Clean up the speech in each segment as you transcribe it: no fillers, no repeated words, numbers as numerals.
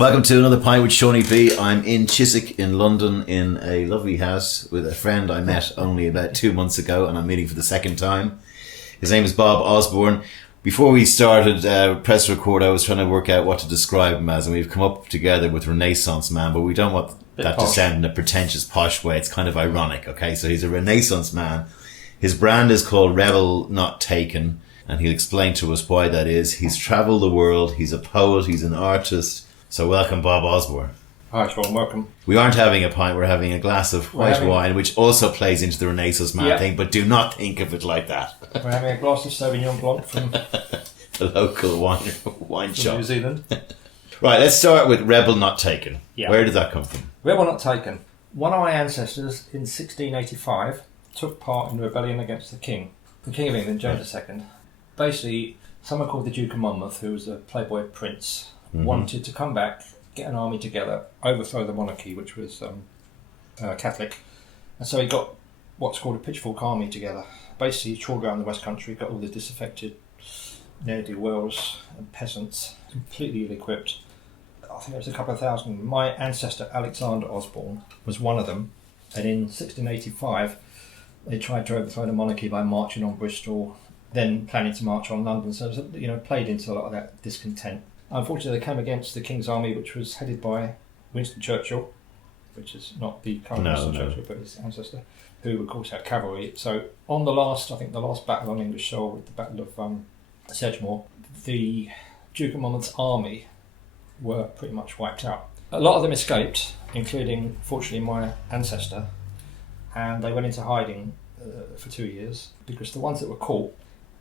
Welcome to another pint with Seaniebee. I'm in Chiswick in London in a lovely house with a friend I met only about 2 months ago, and I'm meeting for the second time. His name is Bob Osborne. Before we started press record, I was trying to work out what to describe him as, and we've come up together with Renaissance man, but we don't want that to sound in a pretentious posh way. It's kind of ironic, okay? So he's a Renaissance man. His brand is called Rebel Not Taken, and he'll explain to us why that is. He's travelled the world, he's a poet, he's an artist. So welcome, Bob Osborne. Hi, Sean, welcome. We aren't having a pint, we're having a glass of white wine, which also plays into the Renaissance man thing, but do not think of it like that. We're having a glass of Sauvignon Blanc from the local wine shop. New Zealand. Right, let's start with Rebel Not Taken. Yeah. Where did that come from? Rebel Not Taken. One of my ancestors in 1685 took part in a rebellion against the King of England, James II. Basically, someone called the Duke of Monmouth, who was a playboy prince, wanted to come back, get an army together, overthrow the monarchy, which was Catholic. And so he got what's called a pitchfork army together. Basically, he trawled around the West Country, got all the disaffected ne'er-do-wells and peasants, completely ill-equipped. I think it was a couple of thousand. My ancestor, Alexander Osborne, was one of them. And in 1685, they tried to overthrow the monarchy by marching on Bristol, then planning to march on London. So it was, played into a lot of that discontent. Unfortunately, they came against the King's army, which was headed by Winston Churchill, which is not the current Winston Churchill, but his ancestor, who of course had cavalry. So on the last battle on English soil, with the Battle of Sedgemoor, the Duke of Monmouth's army were pretty much wiped out. A lot of them escaped, including, fortunately, my ancestor, and they went into hiding for 2 years, because the ones that were caught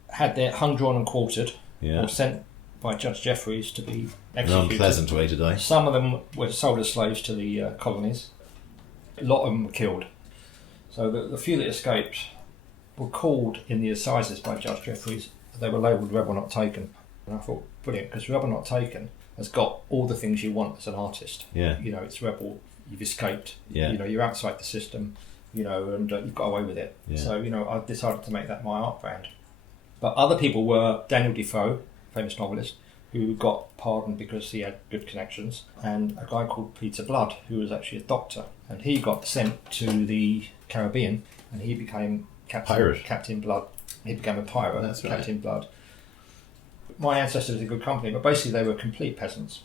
had their hung, drawn and quartered, or sent by Judge Jeffreys to be executed. An unpleasant way to die. Some of them were sold as slaves to the colonies. A lot of them were killed. So the few that escaped were called in the assizes by Judge Jeffreys. They were labelled Rebel Not Taken. And I thought, brilliant, because Rebel Not Taken has got all the things you want as an artist. Yeah. It's rebel, you've escaped, yeah. You're outside the system, and you've got away with it. Yeah. So, I decided to make that my art brand. But other people were Daniel Defoe, famous novelist, who got pardoned because he had good connections, and a guy called Peter Blood, who was actually a doctor, and he got sent to the Caribbean, and he became Captain Blood. He became a pirate. That's right. Captain Blood. My ancestor was a good company, but basically they were complete peasants.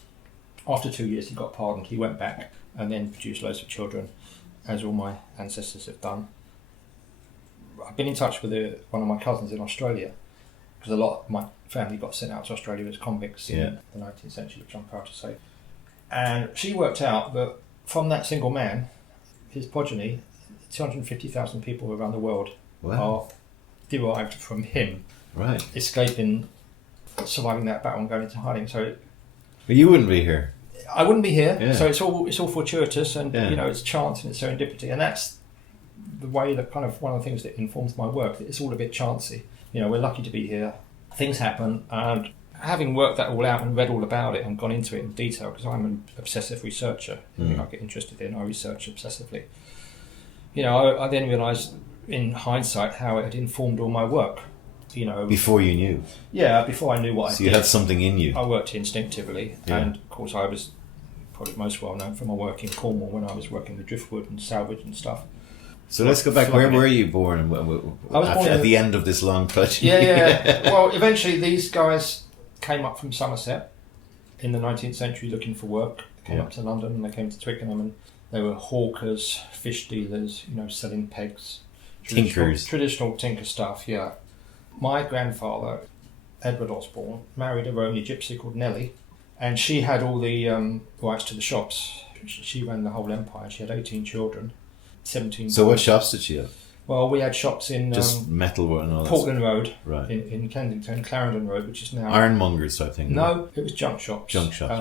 After 2 years, he got pardoned. He went back and then produced loads of children, as all my ancestors have done. I've been in touch with one of my cousins in Australia, because a lot of my family got sent out to Australia as convicts in the 19th century, which I'm proud to say. And she worked out that from that single man, his progeny, 250,000 people around the world are derived from him. Right. Escaping, surviving that battle and going into hiding. So, but you wouldn't be here. I wouldn't be here. Yeah. So it's all fortuitous, and it's chance and it's serendipity, and that's the way that kind of one of the things that informs my work. It's all a bit chancy. We're lucky to be here. Things happen, and having worked that all out and read all about it and gone into it in detail, because I'm an obsessive researcher. I get interested in, I research obsessively. I then realised in hindsight how it had informed all my work. Before you knew. Yeah, before I knew what I did. So you had something in you. I worked instinctively, and of course I was probably most well known for my work in Cornwall when I was working with driftwood and salvage and stuff. So let's go back. Where were you born? I was born at the end of this long trudge. Yeah. Well, eventually these guys came up from Somerset in the 19th century looking for work. Came up to London, and they came to Twickenham, and they were hawkers, fish dealers, selling pegs. Tinkers. Traditional tinker stuff, yeah. My grandfather, Edward Osborne, married a Romany gypsy called Nellie, and she had all the rights to the shops. She ran the whole empire. She had 18 children. 17. So what shops did she have? Well, we had shops in just metal and all that. Portland Road, right? In Kensington, Clarendon Road, which is now ironmongers type thing. No, it was junk shops. Junk shops.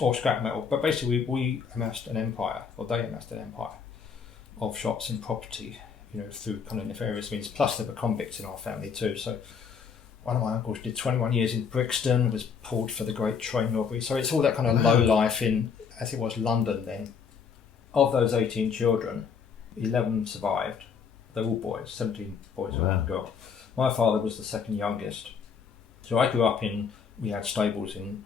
Or scrap metal. But basically, we amassed an empire, or they amassed an empire of shops and property, through kind of nefarious means. Plus, there were convicts in our family too. So one of my uncles did 21 years in Brixton, was pulled for the Great Train Robbery. So it's all that kind of low life in, as it was, London then. Of those 18 children, 11 survived. They're all boys, 17 boys and one girl. My father was the second youngest. So I grew up we had stables in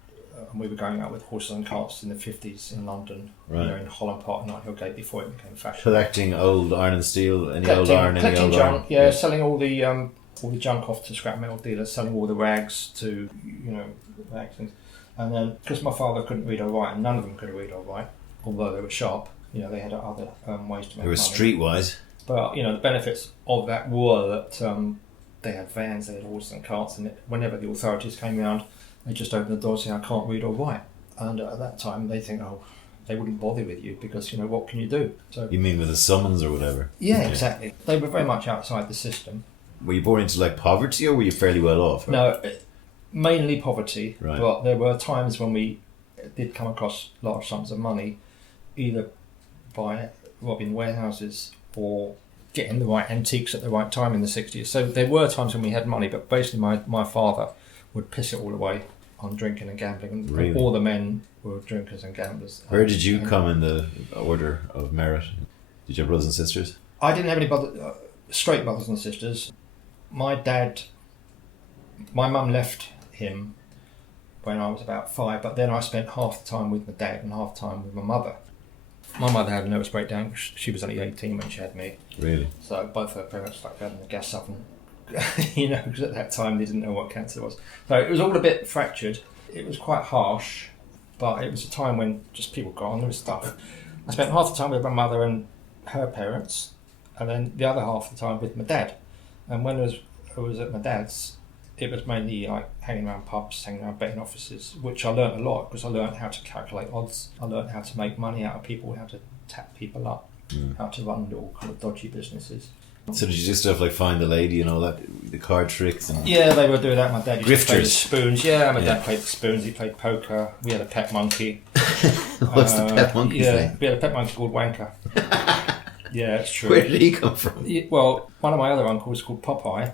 and we were going out with horses and carts in the 50s in London, Right. in Holland Park, Notting Gate, before it became fashionable. Collecting old iron and steel, any old iron, any collecting old junk, iron. selling all the junk off to scrap metal dealers, selling all the rags to, rags things. And then, because my father couldn't read or write, and none of them could read or write, although they were sharp, they had other ways to make money. They were streetwise. But, the benefits of that were that they had vans, they had horses and carts, and whenever the authorities came round, they just opened the door and said, I can't read or write. And at that time, they think, they wouldn't bother with you because, what can you do? So, You mean with a summons or whatever? yeah, exactly. They were very much outside the system. Were you born into poverty, or were you fairly well off? No, mainly poverty, Right. but there were times when we did come across large sums of money, either by robbing warehouses or getting the right antiques at the right time in the 60s. So there were times when we had money, but basically my father would piss it all away on drinking and gambling. And Really? all the men were drinkers and gamblers. Where did you come in the order of merit? Did you have brothers and sisters? I didn't have any straight brothers and sisters. My mum left him when I was about 5, but then I spent half the time with my dad and half the time with my mother. My mother had a nervous breakdown. She was only 18 when she had me. Really? So both her parents stuck her in the gas oven, because at that time they didn't know what cancer was. So it was all a bit fractured. It was quite harsh, but it was a time when just people got on with stuff. I spent half the time with my mother and her parents, and then the other half of the time with my dad. And when I was at my dad's, it was mainly hanging around pubs, hanging around betting offices, which I learnt a lot because I learnt how to calculate odds. I learnt how to make money out of people, how to tap people up, how to run little kind of dodgy businesses. So did you do stuff like find the lady and all that, the card tricks? And Yeah, they were doing that. My dad used to play the Grifters. spoons. Yeah, my dad played the spoons. He played poker. We had a pet monkey. What's the pet monkey's name? We had a pet monkey called Wanker. Yeah, it's true. Where did he come from? Well, one of my other uncles called Popeye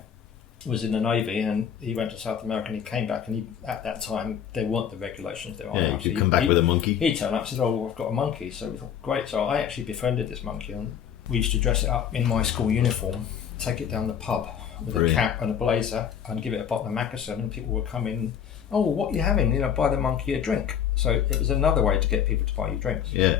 was in the Navy, and he went to South America and he came back, and at that time there weren't the regulations there are Yeah, now. you could come back with a monkey. He turned up and said, I've got a monkey. So we thought, great. So I actually befriended this monkey, and we used to dress it up in my school uniform, take it down the pub with Brilliant. a cap and a blazer, and give it a bottle of Mackerson, and people would come in, what are you having? Buy the monkey a drink. So it was another way to get people to buy you drinks. Yeah.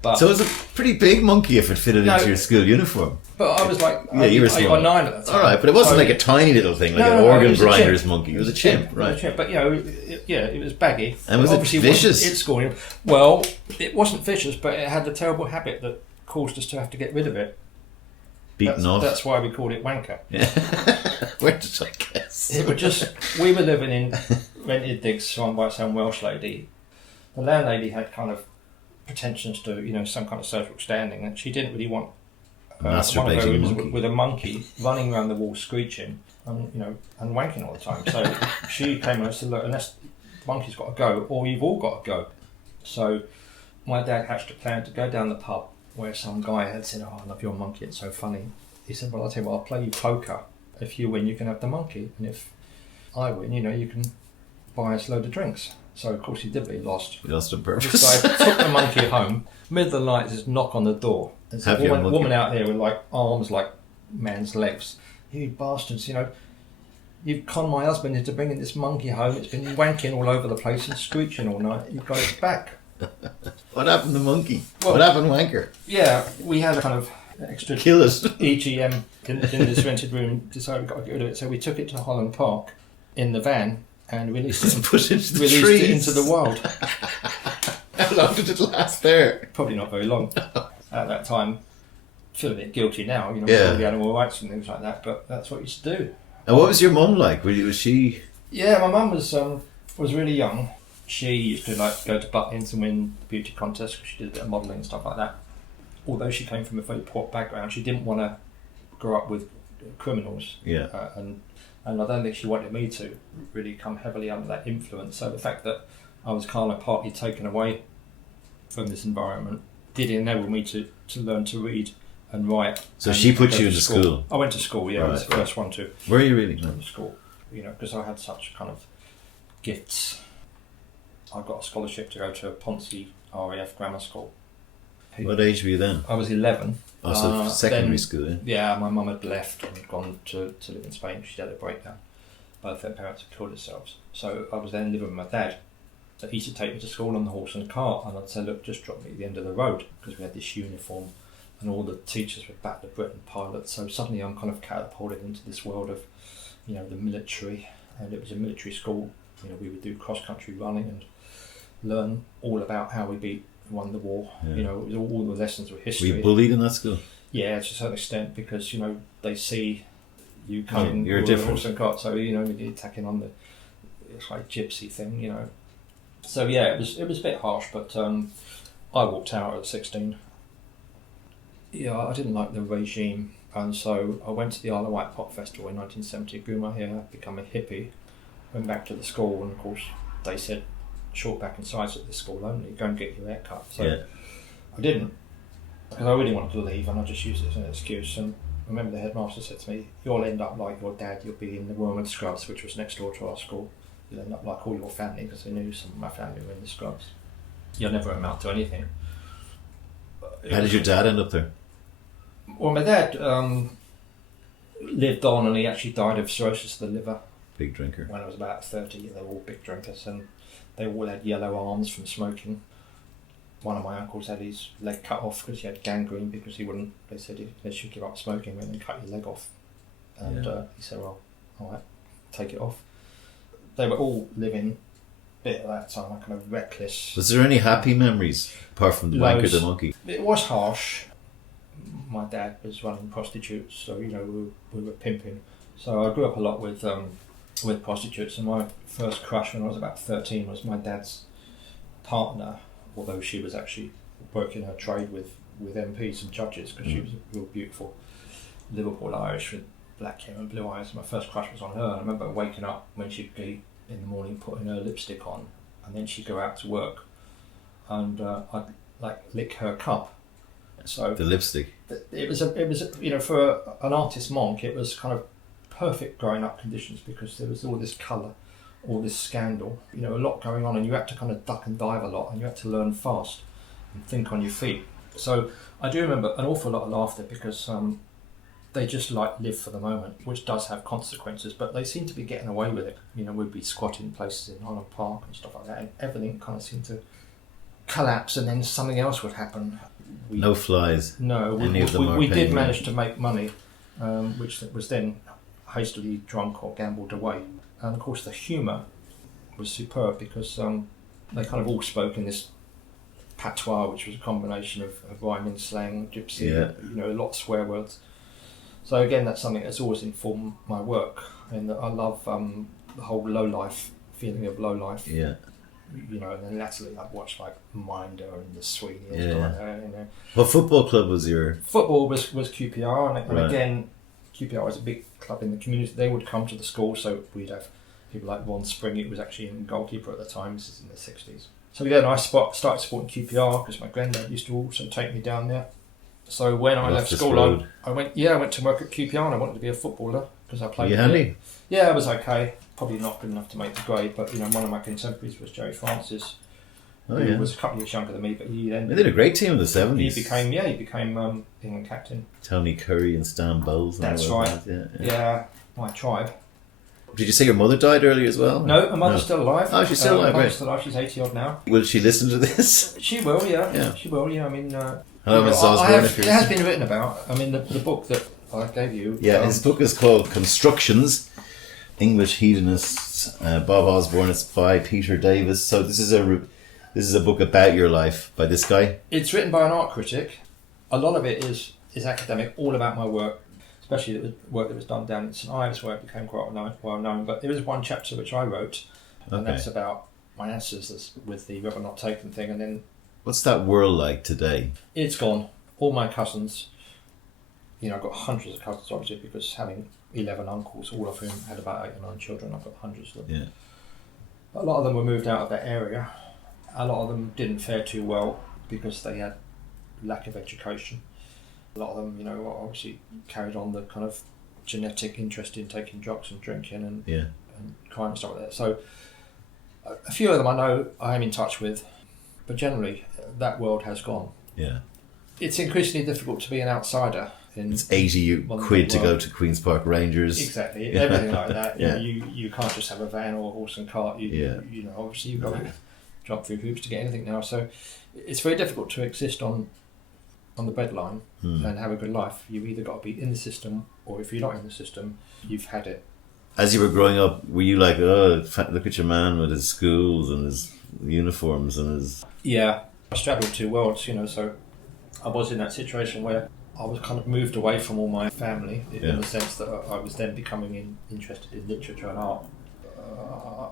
But, So it was a pretty big monkey if it fitted into your school uniform. but I was like, You were I small. got 9 at that time. All right, but it wasn't So- like a tiny little thing, like No, an no, it organ was a grinder's chimp. monkey. It was a chimp, It right? was a chimp, but it was baggy. And was it Obviously vicious? Wasn't, it's school. Well, it wasn't vicious, but it had the terrible habit that caused us to have to get rid of it. Beaten off. That's why we called it Wanker. Yeah. Where did I guess? It was just, we were living in rented digs run by some Welsh lady. The landlady had kind of pretensions to, some kind of social standing, and she didn't really want one of her Masturbating rooms monkey. with a monkey running around the wall screeching and and wanking all the time. So she came and said, look, unless the monkey's got to go, or you've all got to go. So my dad hatched a plan to go down the pub where some guy had said, I love your monkey, it's so funny. He said, well, I'll tell you what, I'll play you poker. If you win, you can have the monkey, and if I win, you can buy us a load of drinks. So of course he did, but he lost. You lost on So purpose. I took the monkey home. Middle of the night, there's a knock on the door. There's a Have your monkey. woman out there with arms like man's legs. You bastards, you've conned my husband into bringing this monkey home. It's been wanking all over the place and screeching all night. You've got it back. What happened to Monkey? Well- What happened to Wanker? Yeah, we had a kind of extra Kill us. EGM in this rented room. Decided we got to get rid of it, so we took it to Holland Park in the van and released it. Put it into the Released trees. it into the wild. How long did it last there? Probably not very long at that time. Feel a bit guilty now, with Yeah. all the animal rights and things like that. But that's what you used to do. And what was your mum like? Was she... Yeah, my mum was really young. She used to go to Butlins and win beauty contests because she did a bit of modelling and stuff like that. Although she came from a very poor background, she didn't want to grow up with criminals. Yeah. And I don't think she wanted me to really come heavily under that influence. So the fact that I was kind of partly taken away from this environment did enable me to learn to read and write. So and she put go you to into school? I went to school, yeah. I was Right, the first one to Were you really? go to school, because I had such kind of gifts. I got a scholarship to go to Ponce RAF grammar school. What age were you then? I was 11. Oh, so secondary then- school, yeah? Yeah, my mum had left and gone to live in Spain. She'd had a breakdown. Both their parents had killed themselves. So I was then living with my dad. So he used to take me to school on the horse and cart, and I'd say, look, just drop me at the end of the road, because we had this uniform, and all the teachers were Battle of Britain pilots. So suddenly I'm kind of catapulted into this world of, you know, the military, and it was a military school. You know, we would do cross-country running and learn all about how we won the war. Yeah. You know, it was all the lessons were history. Were you bullied in that school? Yeah, to a certain extent, because, you know, they see you coming you're with different. a horse and cart, so, you know, you're attacking on the like gypsy thing, you know. So yeah, it was a bit harsh, but I walked out at 16. Yeah, I didn't like the regime, and so I went to the Isle of Wight Pop Festival in 1970, grew my hair, become a hippie, went back to the school, and of course they said short back and sides at this school only, go and get your hair cut. So Yeah. I didn't, because I really wanted to leave, and I just used it as an excuse. And I remember the headmaster said to me, you'll end up like your dad, you'll be in the Roman Scrubs, which was next door to our school. You'll end up like all your family, because they knew some of my family were in the Scrubs. You'll never amount to anything. How did your dad end up there? Well, my dad lived on, and he actually died of cirrhosis of the liver Big drinker. when I was about 30. They were all big drinkers, and they all had yellow arms from smoking. One of my uncles had his leg cut off because he had gangrene, because he wouldn't, they said they should give up smoking and then cut your leg off. And he said, well, all right, take it off. They were all living a bit at that time, like kind of reckless. Was there any happy memories apart from the Wanker the monkey? It was harsh. My dad was running prostitutes, so, you know, we were pimping. So I grew up a lot with prostitutes, and my first crush when I was about 13 was my dad's partner, although she was actually working her trade with MPs and judges, because she was a real beautiful Liverpool Irish with black hair and blue eyes. My first crush was on her, and I remember waking up when she'd be in the morning putting her lipstick on, and then she'd go out to work, and I'd like lick her cup. So The lipstick. it was you know, for an artist monk, it was kind of perfect growing up conditions, because there was all this colour, all this scandal, you know, a lot going on, and you had to kind of duck and dive a lot, and you had to learn fast and think on your feet. So I do remember an awful lot of laughter, because they just like live for the moment, which does have consequences, but they seem to be getting away with it. You know, we'd be squatting places in Holland Park and stuff like that, and everything kind of seemed to collapse, and then something else would happen. No flies. No, we did manage to make money, which was then hastily drunk or gambled away. And of course the humour was superb, because they kind of all spoke in this patois, which was a combination of rhyming, slang, gypsy, you know, a lot of swear words. So again, that's something that's always informed my work, and I love the whole low life feeling of low life. Yeah. You know, and then latterly I've watched like Minder and the Sweeney. And Yeah. stuff like that, you know. What football club was your... Football was QPR, and Right. again, QPR was a big club in the community. They would come to the school, so we'd have people like Ron Spring. It was actually a goalkeeper at the time. This is in the 60s. So yeah, I started supporting QPR because my granddad used to also take me down there. So when I left school, I went to work at QPR, and I wanted to be a footballer because I played. Were you handy? Yeah, I was okay. Probably not good enough to make the grade, but you know, one of my contemporaries was Jerry Francis, who was a couple of years younger than me, but he then... They did a great team in the 70s. He became England captain. Tony Curry and Stan Bowles. And That's right. Yeah, my tribe. Did you say your mother died early as well? No, my mother's still alive. Oh, she's still alive, My mother's right. still alive. She's 80 odd now. Will she listen to this? She will, Yeah. She will, yeah. I mean... Hello, Mrs. Osborne. it has been written about. I mean, the book that I gave you... Yeah, his book is called Constructions, English Hedonists, Bob Osborne. It's by Peter Davis. So this is a book about your life by this guy. It's written by an art critic. A lot of it is academic, all about my work, especially the work that was done down in St Ives, where it became quite well known. But there is one chapter which I wrote, and that's about my ancestors with the Rebel Not Taken thing. And then, what's that world like today? It's gone. All my cousins, you know, I've got hundreds of cousins, obviously, because having 11 uncles, all of whom had about 8 or 9 children, I've got hundreds of them. Yeah. A lot of them were moved out of that area. A lot of them didn't fare too well because they had lack of education. A lot of them, you know, obviously carried on the kind of genetic interest in taking drugs and drinking and crime and stuff like that. So a few of them I know I am in touch with, but generally that world has gone. Yeah. It's increasingly difficult to be an outsider. It's 80 quid to go to Queen's Park Rangers. Exactly, everything like that. You can't just have a van or a horse and cart. You know, obviously you've got jump through hoops to get anything now. So it's very difficult to exist on the breadline and have a good life. You've either got to be in the system, or if you're not in the system, you've had it. As you were growing up, were you like, oh, look at your man with his schools and his uniforms and his... Yeah, I straddled two worlds, so I was in that situation where I was kind of moved away from all my family in the sense that I was then becoming interested in literature and art.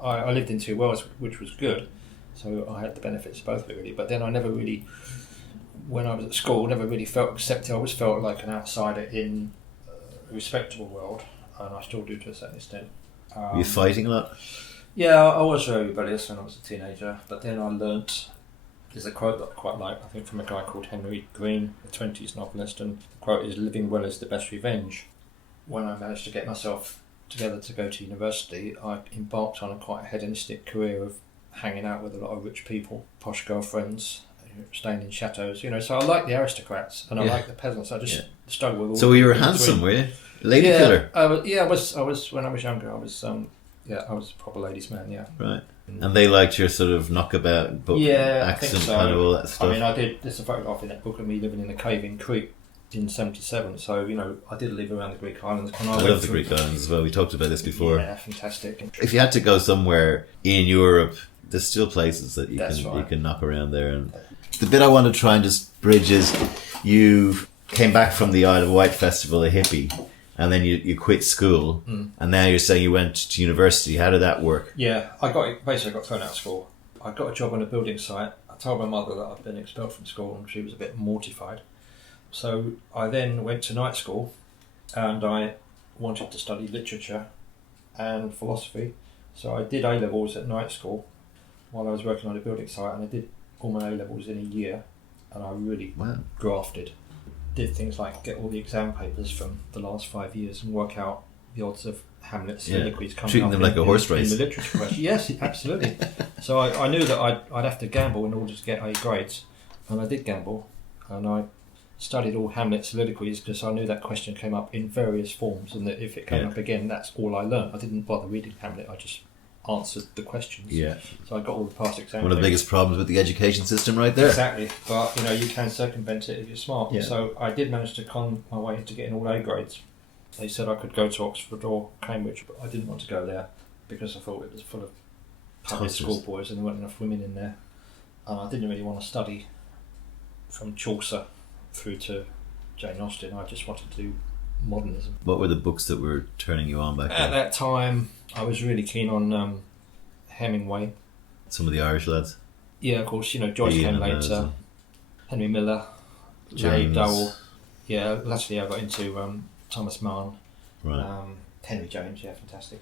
I lived in two worlds, which was good, so I had the benefits of both really, but then I never really, when I was at school, never really felt accepted. I always felt like an outsider in a respectable world, and I still do to a certain extent. Were you fighting a lot? Yeah, I was very rebellious when I was a teenager, but then I learnt, there's a quote that I quite like, I think from a guy called Henry Green, a 20s novelist, and the quote is, "Living well is the best revenge." When I managed to get myself together to go to university, I embarked on a quite hedonistic career of hanging out with a lot of rich people, posh girlfriends, staying in chateaus, so I like the aristocrats and I like the peasants. I just struggle with all. So you were handsome, were you? Lady killer? I was when I was younger, I was a proper ladies' man, yeah. Right. And they liked your sort of knockabout accent, I think so. kind of all that stuff. I mean, there's a photograph in that book of me living in a cave in Crete in 77, so I did live around the Greek islands. I love the Greek islands as well. We talked about this before. Yeah, fantastic. If you had to go somewhere in Europe, there's still places that you can knock around there. And the bit I want to try and just bridge is, you came back from the Isle of Wight festival a hippie, and then you quit school, and now you're saying you went to university. How did that work? Yeah, I got thrown out of school. I got a job on a building site. I told my mother that I'd been expelled from school, and she was a bit mortified. So I then went to night school, and I wanted to study literature and philosophy. So I did A-levels at night school while I was working on a building site, and I did all my A-levels in a year, and I really grafted. Did things like get all the exam papers from the last 5 years and work out the odds of Hamlet's soliloquies coming treating up them like a horse race in the literature question. Yes, absolutely. So I knew that I'd have to gamble in order to get A grades, and I did gamble, and I studied all Hamlet's soliloquies because I knew that question came up in various forms, and that if it came up again, that's all I learned. I didn't bother reading Hamlet, I just answered the questions. Yeah. So I got all the past exams. One of the biggest problems with the education system right there. Exactly. But you can circumvent it if you're smart. Yeah. So I did manage to con my way into getting all A grades. They said I could go to Oxford or Cambridge, but I didn't want to go there because I thought it was full of public school boys and there weren't enough women in there. And I didn't really want to study from Chaucer through to Jane Austen. I just wanted to do modernism. What were the books that were turning you on back then? At that time, I was really keen on Hemingway. Some of the Irish lads? Yeah, of course. Joyce came later. Henry Miller, J. James. Dowell. Yeah, lastly I got into Thomas Mann. Right. Henry James, yeah, fantastic.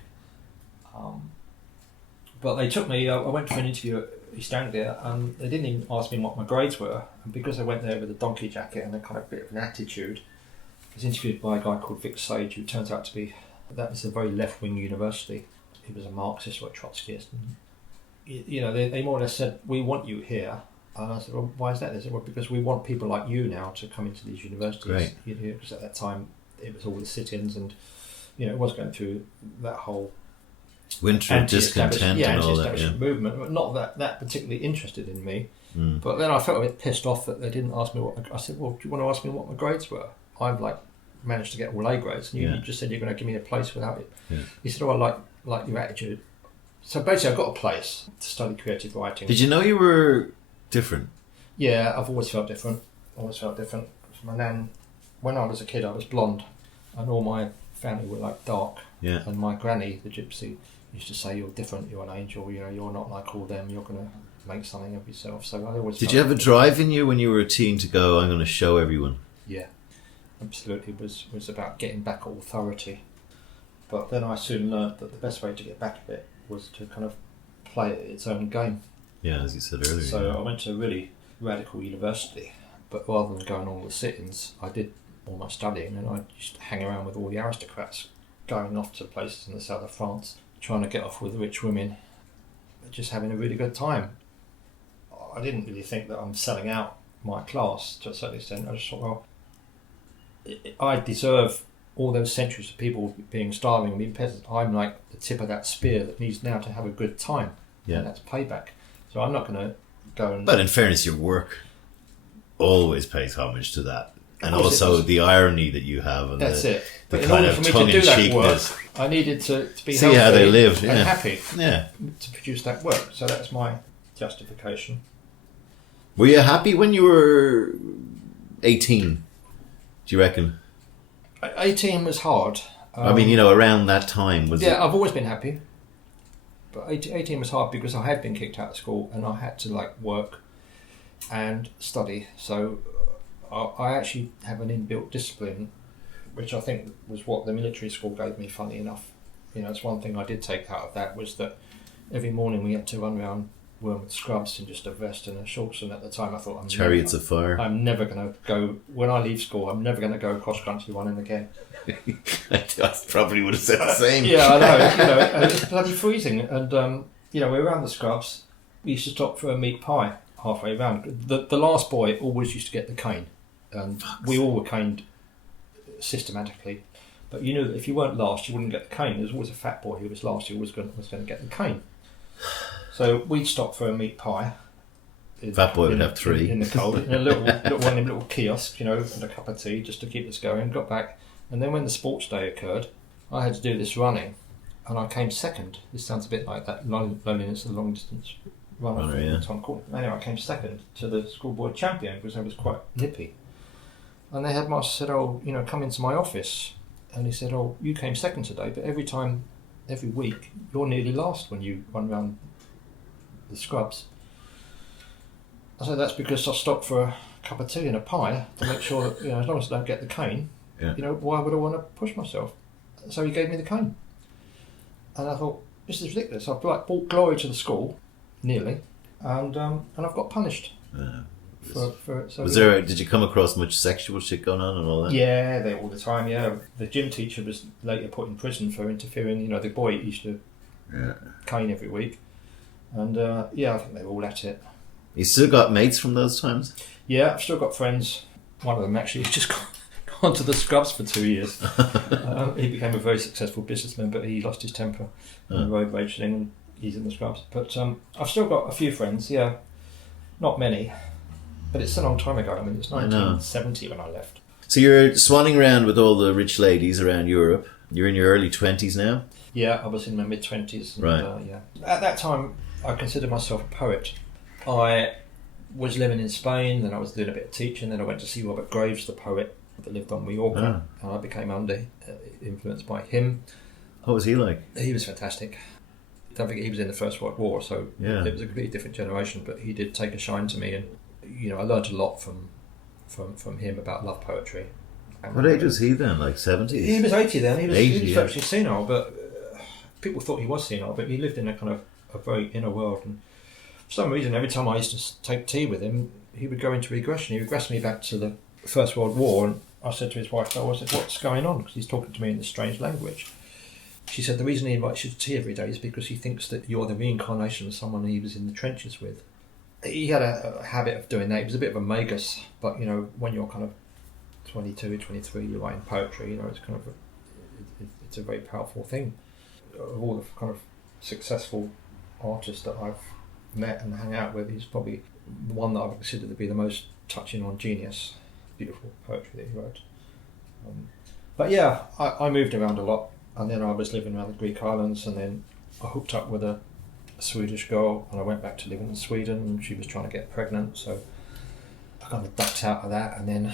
But they took me, I went for an interview at East Anglia, and they didn't even ask me what my grades were. And because I went there with a donkey jacket and a kind of bit of an attitude, I was interviewed by a guy called Vic Sage, who turns out to be, that was a very left-wing university. He was a Marxist or a Trotskyist. And, they more or less said, "We want you here." And I said, "Well, why is that?" They said, "Well, because we want people like you now to come into these universities." Great. Because at that time, it was all the sit-ins, and it was going through that whole winter of discontent and all that. Yeah. movement. Not that particularly interested in me. But then I felt a bit pissed off that they didn't ask me what. I said, "Well, do you want to ask me what my grades were? I've managed to get all A grades, and you just said you're going to give me a place without it." Yeah. He said, "Oh, I like your attitude." So basically, I got a place to study creative writing. Did you know you were different? Yeah, I've always felt different. My nan, when I was a kid, I was blonde, and all my family were dark. Yeah. And my granny, the gypsy, used to say, "You're different. You're an angel. You're not like all them. You're going to make something of yourself." So I always. Did you have a drive in you when you were a teen to go, "I'm going to show everyone"? Yeah, absolutely. Was about getting back at authority. But then I soon learnt that the best way to get back at it was to kind of play its own game. Yeah, as you said earlier. So I went to a really radical university, but rather than going on all the sit-ins, I did all my studying, and I used to hang around with all the aristocrats, going off to places in the south of France, trying to get off with rich women, just having a really good time. I didn't really think that I'm selling out my class to a certain extent. I just thought, well, I deserve all those centuries of people being starving and being peasants. I'm like the tip of that spear that needs now to have a good time. Yeah. And that's payback. So I'm not going to go and... But in fairness, your work always pays homage to that. And course it also does. the irony that you have. And That's it. The But in kind order of for me to do that work, tongue-in-cheekness. I needed to be See healthy how they live, and happy Yeah. to produce that work. So that's my justification. Were you happy when you were 18? Do you reckon? 18 was hard. I mean, around that time was Yeah, I've always been happy. But 18 was hard because I had been kicked out of school and I had to work and study. So I actually have an inbuilt discipline, which I think was what the military school gave me, funny enough. It's one thing I did take out of that was that every morning we had to run around with scrubs and just a vest and a shorts, and at the time I thought Chariots of Fire. I'm never going to go, when I leave school, I'm never going to go cross-country running again. I probably would have said the same. Yeah, I know. And it's bloody freezing. And, we were around the scrubs. We used to stop for a meat pie halfway around. The last boy always used to get the cane. And we all were caned systematically. But you knew that if you weren't last, you wouldn't get the cane. There's always a fat boy who was last who was going to get the cane. So we'd stop for a meat pie. Fat boy would have 3. In the cold. In a little kiosk, and a cup of tea just to keep us going. Got back. And then when the sports day occurred, I had to do this running. And I came second. This sounds a bit like that loneliness of the long distance runner. Yeah. Tom Courtney. Anyway, I came second to the schoolboy champion because I was quite nippy. And the headmaster said, come into my office. And he said, you came second today, but every week, you're nearly last when you run around the scrubs. I said, that's because I stopped for a cup of tea and a pie to make sure that, as long as I don't get the cane, why would I want to push myself? So he gave me the cane. And I thought, this is ridiculous. I've brought glory to the school, nearly, and I've got punished. For it. So, did you come across much sexual shit going on and all that? Yeah, all the time, yeah. The gym teacher was later put in prison for interfering. The boy used to cane every week. And I think they were all at it. You still got mates from those times? Yeah, I've still got friends. One of them actually has just gone to the scrubs for 2 years. He became a very successful businessman, but he lost his temper in the road rage thing, and he's in the scrubs. But I've still got a few friends, yeah. Not many. But it's a long time ago. I mean, it's 1970 when I left. So you're swanning around with all the rich ladies around Europe. You're in your early 20s now? Yeah, I was in my mid-20s. Right. At that time, I considered myself a poet. I was living in Spain, then I was doing a bit of teaching, then I went to see Robert Graves, the poet that lived on Mallorca, and I became influenced by him. What was he like? He was fantastic. I don't think he was in the First World War, so it was a completely different generation, but he did take a shine to me, and I learned a lot from him about love poetry. What age was he then? Like 70s? He was 80 then. He was 80, virtually senile, but people thought he was senile, but he lived in a kind of a very inner world. And for some reason, every time I used to take tea with him, he would go into regression. He regressed me back to the First World War, and I said to his wife, I said, what's going on? Because he's talking to me in this strange language. She said, the reason he invites you to tea every day is because he thinks that you're the reincarnation of someone he was in the trenches with. He had a habit of doing that. He was a bit of a magus, but when you're kind of 22, 23, you're writing poetry, it's kind of it's a very powerful thing. Of all the kind of successful artists that I've met and hang out with, he's probably the one that I would consider to be the most touching on genius. Beautiful poetry that he wrote. But yeah, I moved around a lot, and then I was living around the Greek islands, and then I hooked up with a Swedish girl, and I went back to living in Sweden, and she was trying to get pregnant, so I kind of ducked out of that, and then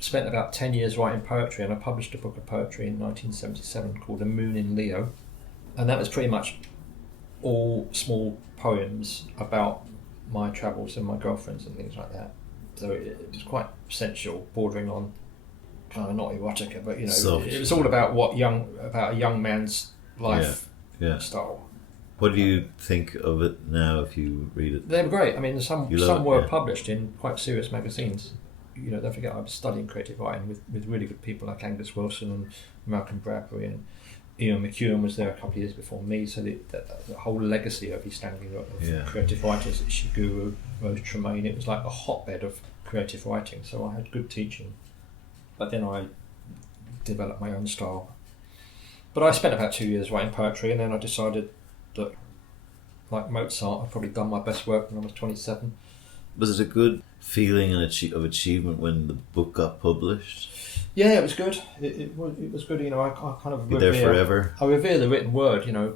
spent about 10 years writing poetry, and I published a book of poetry in 1977 called A Moon in Leo, and that was pretty much all small poems about my travels and my girlfriends and things like that. So it was quite sensual, bordering on kind of not erotica, but it was all about about a young man's life style. What do you think of it now if you read it? They were great. I mean, some were published in quite serious magazines. Don't forget I was studying creative writing with really good people like Angus Wilson and Malcolm Bradbury, and Ian McEwan was there a couple of years before me, so the whole legacy of East Anglia of creative writers, Ishiguro, Rose Tremaine, it was like a hotbed of creative writing, so I had good teaching. But then I developed my own style. But I spent about 2 years writing poetry, and then I decided that like Mozart, I've probably done my best work when I was 27. Was it a good feeling and of achievement when the book got published? Yeah, it was good. It was good. You know, I kind of Be there forever. I revere the written word. You know,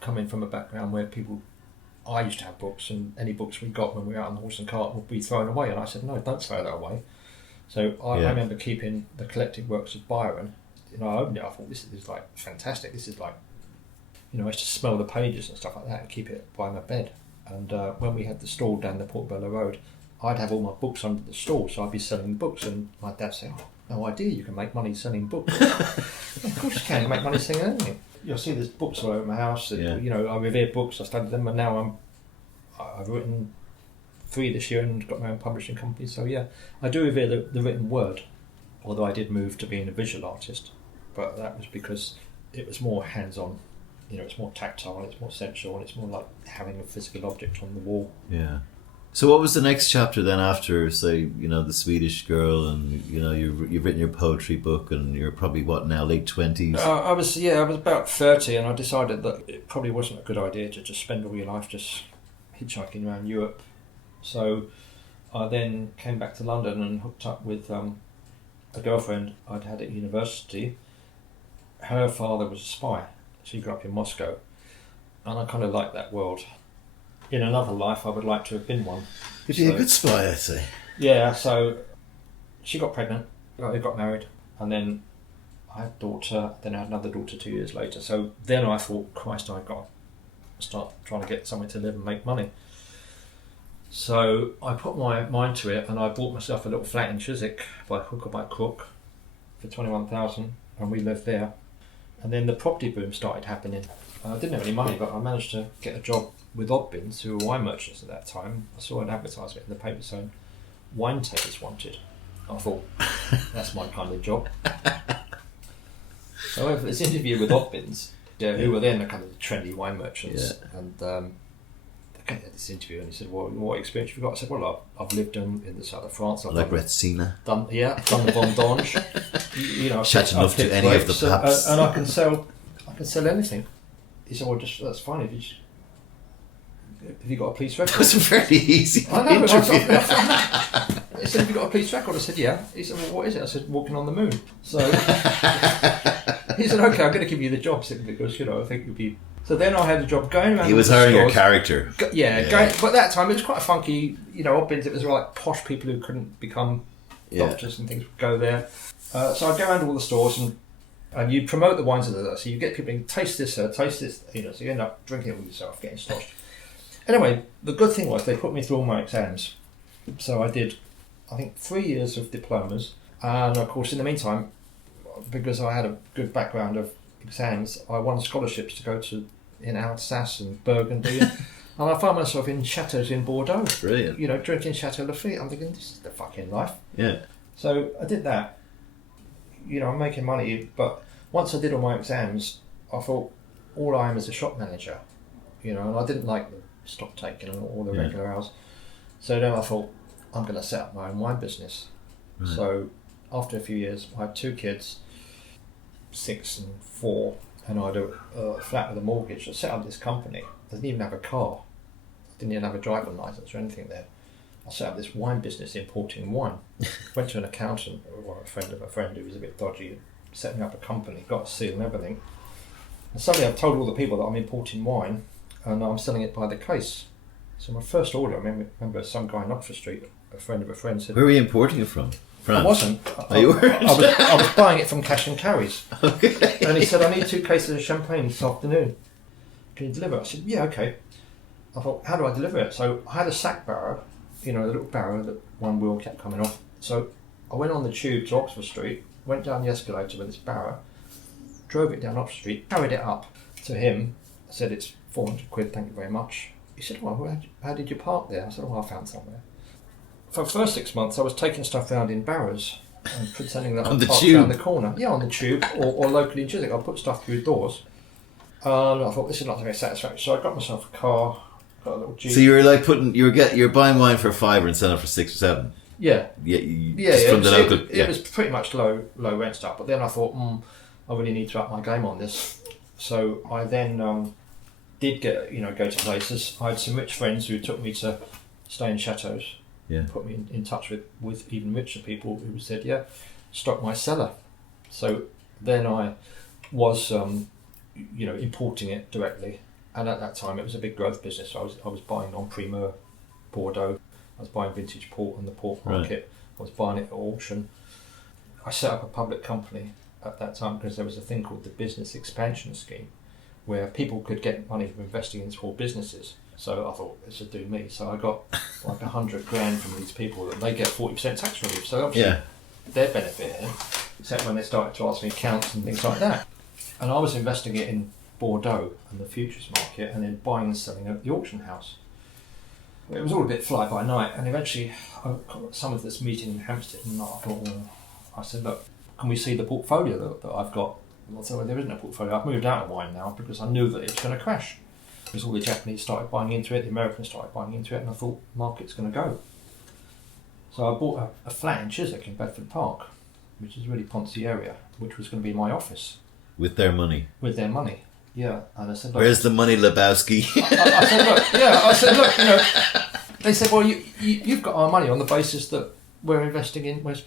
coming from a background where I used to have books, and any books we got when we were out on the horse and cart would be thrown away. And I said, no, don't throw that away. So I remember keeping the collected works of Byron. You know, I opened it. I thought, this is like fantastic. This is like, you know, I used to smell the pages and stuff like that and keep it by my bed. And when we had the stall down the Portobello Road, I'd have all my books under the stall, so I'd be selling books, and my dad said, "Oh, no idea you can make money selling books." Of course you can. You make money selling anything. You'll see there's books all over my house. You know, I revere books. I studied them, and now I've written 3 this year and got my own publishing company. So yeah, I do revere the written word. Although I did move to being a visual artist, but that was because it was more hands-on. You know, it's more tactile, it's more sensual, and it's more like having a physical object on the wall. Yeah. So what was the next chapter then after, say, you know, the Swedish Girl, and you know, you've written your poetry book, and you're probably what now, late 20s? I was about 30, and I decided that it probably wasn't a good idea to just spend all your life just hitchhiking around Europe. So I then came back to London and hooked up with a girlfriend I'd had at university. Her father was a spy. She grew up in Moscow, and I kind of liked that world. In another life, I would like to have been one. Was she a good spy, I'd say? Yeah, so she got pregnant, they got married, and then I had a daughter, then I had another daughter 2 years later. So then I thought, Christ, I've got to start trying to get somewhere to live and make money. So I put my mind to it, and I bought myself a little flat in Chiswick by hook or by crook for 21,000, and we lived there. And then the property boom started happening. I didn't have any money, but I managed to get a job with Oddbins, who were wine merchants at that time. I saw an advertisement in the paper saying, wine takers wanted. I thought, that's my kind of job. So I went for this interview with Oddbins, who were then the kind of trendy wine merchants. Yeah. And I had this interview, and he said, well, what experience have you got? I said, well, I've lived in the south of France. I've like Retsina. Done the vendange. You know, chat enough to any of the pubs. And I can sell anything. He said, well, that's fine if you just, have you got a police record? That's a very easy I know, interview. He said, have you got a police record? I said, yeah. He said, well, what is it? I said, walking on the moon. So he said, okay, I'm going to give you the job simply because, you know, I think you'll be... So then I had a job going around. He was hiring your character. But at that time it was quite a funky, you know, Oddbins, it was like posh people who couldn't become doctors and things would go there. So I'd go around all the stores and you promote the wines of the so you get people in, taste this, you know, so you end up drinking it all yourself, getting sloshed. Anyway, the good thing was they put me through all my exams. So I did, I think, 3 years of diplomas, and of course in the meantime, because I had a good background of exams, I won scholarships to go to in Alsace and Burgundy, and I found myself in chateaus in Bordeaux. Brilliant. You know, drinking Chateau Lafite. I'm thinking, this is the fucking life. Yeah. So I did that. You know, I'm making money, but once I did all my exams, I thought, all I am is a shop manager. You know, and I didn't like the stock taking and all the regular hours. So then I thought, I'm going to set up my own wine business. Right. So after a few years, I had 2 kids, 6 and 4, and I had a flat with a mortgage. I set up this company. I didn't even have a car. I didn't even have a driving license or anything there. I set up this wine business, importing wine. Went to an accountant, or a friend of a friend who was a bit dodgy, set me up a company, got a seal and everything. And suddenly I've told all the people that I'm importing wine and I'm selling it by the case. So my first order, I remember some guy in Oxford Street, a friend of a friend, said... Where were you importing it from? France? I wasn't. I was buying it from Cash and Carries. Okay. And he said, I need 2 cases of champagne this afternoon. Can you deliver it? I said, yeah, okay. I thought, how do I deliver it? So I had a sack barrow, you know, a little barrow that one wheel kept coming off. So I went on the tube to Oxford Street, went down the escalator with this barrow, drove it down Oxford Street, carried it up to him. I said, it's 400 quid, thank you very much. He said, well, how did you park there? I said, I found somewhere. For the first 6 months, I was taking stuff around in barrows and pretending that I parked around the corner. Yeah, on the tube or locally in Chiswick. I put stuff through doors. And I thought, this is not very satisfactory. So I got myself a car, got a little Jeep. So you were like you're buying wine for £5 and selling it for 6 or 7. Yeah. It was pretty much low rent stuff. But then I thought, I really need to up my game on this. So I then did get, go to places. I had some rich friends who took me to stay in chateaus. Yeah. Put me in touch with even richer people who said, yeah, stock my cellar. So then I was, importing it directly. And at that time, it was a big growth business. So I was buying en primeur Bordeaux. I was buying vintage port on the port market. I was buying it at auction. I set up a public company at that time because there was a thing called the Business Expansion Scheme, where people could get money from investing in small businesses. So I thought, this would do me. So I got like 100 grand from these people, and they get 40% tax relief. So obviously they're benefiting, except when they started to ask me accounts and things like that. And I was investing it in Bordeaux and the futures market, and then buying and selling at the auction house. It was all a bit fly by night, and eventually I got some of this meeting in Hampstead, and I thought, I said, look, can we see the portfolio that I've got? And I said, well, there isn't a portfolio. I've moved out of wine now because I knew that it was going to crash. Because all the Japanese started buying into it, the Americans started buying into it, and I thought, market's going to go. So I bought a flat in Chiswick in Bedford Park, which is a really poncy area, which was going to be my office. With their money? With their money, yeah. And I said, look, where's the money, Lebowski? I said, look, they said, well, you've got our money on the basis that we're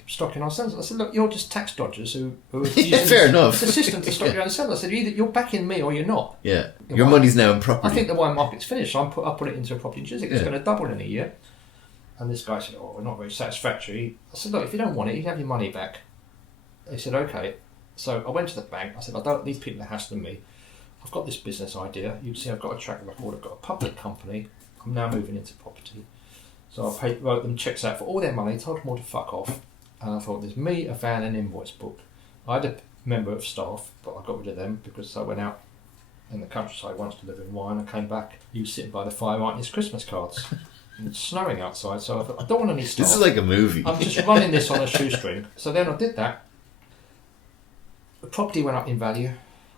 stocking ourselves. I said, look, you're just tax dodgers who are using fair enough. the system to stock your own cells. I said, either you're backing me or you're not. Yeah, your money's now in property. I think the wine market's finished. I put it into a property in Chiswick. It's going to double in a year. And this guy said, we're not very satisfactory. I said, look, if you don't want it, you can have your money back. They said, okay. So I went to the bank. I said, I don't need people to hassle me. I've got this business idea. You can see I've got a track record. I've got a public company. I'm now moving into property. So I wrote them checks out for all their money, told them all to fuck off. And I thought, there's me, a van, and invoice book. I had a member of staff, but I got rid of them because I went out in the countryside once to live in wine. I came back, he was sitting by the fire writing his Christmas cards. And it's snowing outside, so I thought, I don't want any staff. This is like a movie. I'm just running this on a shoestring. So then I did that. The property went up in value.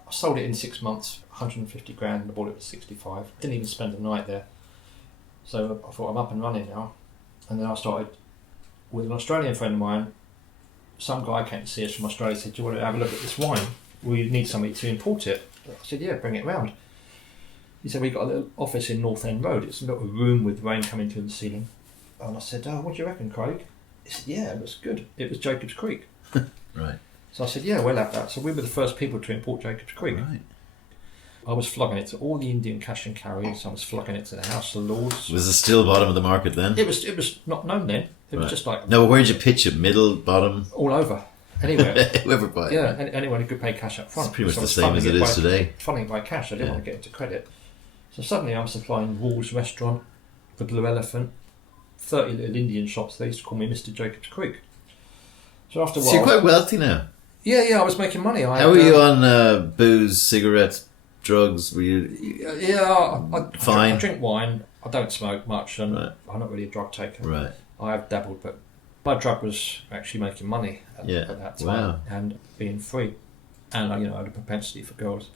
I sold it in 6 months, 150 grand, and I bought it for 65. Didn't even spend a night there. So I thought, I'm up and running now. And then I started with an Australian friend of mine. Some guy came to see us from Australia, said, do you want to have a look at this wine? We need somebody to import it. I said, yeah, bring it round. He said, we've got a little office in North End Road. It's a little room with rain coming through the ceiling. And I said, what do you reckon, Craig? He said, yeah, it looks good. It was Jacob's Creek. Right. So I said, yeah, we'll have that. So we were the first people to import Jacob's Creek. Right. I was flogging it to all the Indian cash and carries. I was flogging it to the House of Lords. Was it still bottom of the market then? It was not known then. It was just like... No, but where'd you pitch it? Middle, bottom? All over. Anywhere. Whoever buy it. Yeah, anyone who could pay cash up front. It's pretty much the same as it is today. Funding by cash. I didn't want to get into credit. So suddenly I'm supplying Wall's Restaurant, the Blue Elephant, 30 little Indian shops. They used to call me Mr. Jacob's Creek. So after a while... So you're quite wealthy now. Yeah, I was making money. How were you on booze, cigarettes, drugs? Were you... Yeah, fine? I drink wine. I don't smoke much, and Right. I'm not really a drug taker. Right. I have dabbled, but my drug was actually making money at that time. Wow. And being free. And I had a propensity for girls.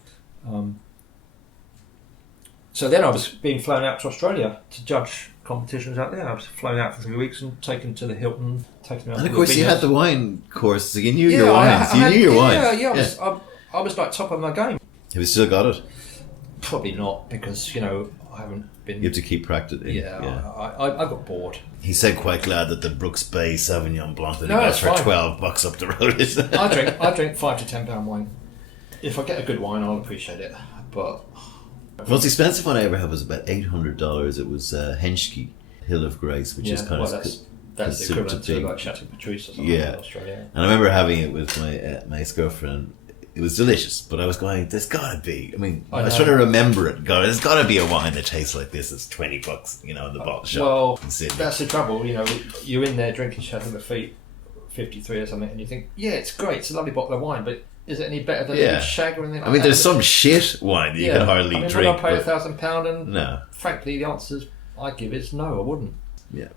So then I was being flown out to Australia to judge competitions out there. I was flown out for 3 weeks and taken to the Hilton. And of course you had the wine course, so you knew your wines. You knew your wines. Yeah. I was like top of my game. Have you still got it? Probably not, because, I haven't been... You have to keep practicing. Yeah. I got bored. He said quite glad that the Brooks Bay Sauvignon Blanc that he No, got it's for fine. $12 up the road is... I drink £5 to £10 wine. If I get a good wine, I'll appreciate it. But the most expensive one I ever had was about $800. It was Henschke Hill of Grace, which is kind of that's the equivalent to like Chateau Patrice or something in Australia. And I remember having it with my ex-girlfriend. It was delicious, but I was going, there's gotta be. I was trying to remember it. There's gotta be a wine that tastes like this. It's $20, in the bottle shop. Well, that's the trouble. You're in there drinking Chateau Lafite 53 or something, and you think, yeah, it's great. It's a lovely bottle of wine, but is it any better than a shag or anything like that? There's some shit wine that you can hardly drink. Would I pay £1,000? And no. Frankly, the answer I give is no, I wouldn't. Yeah.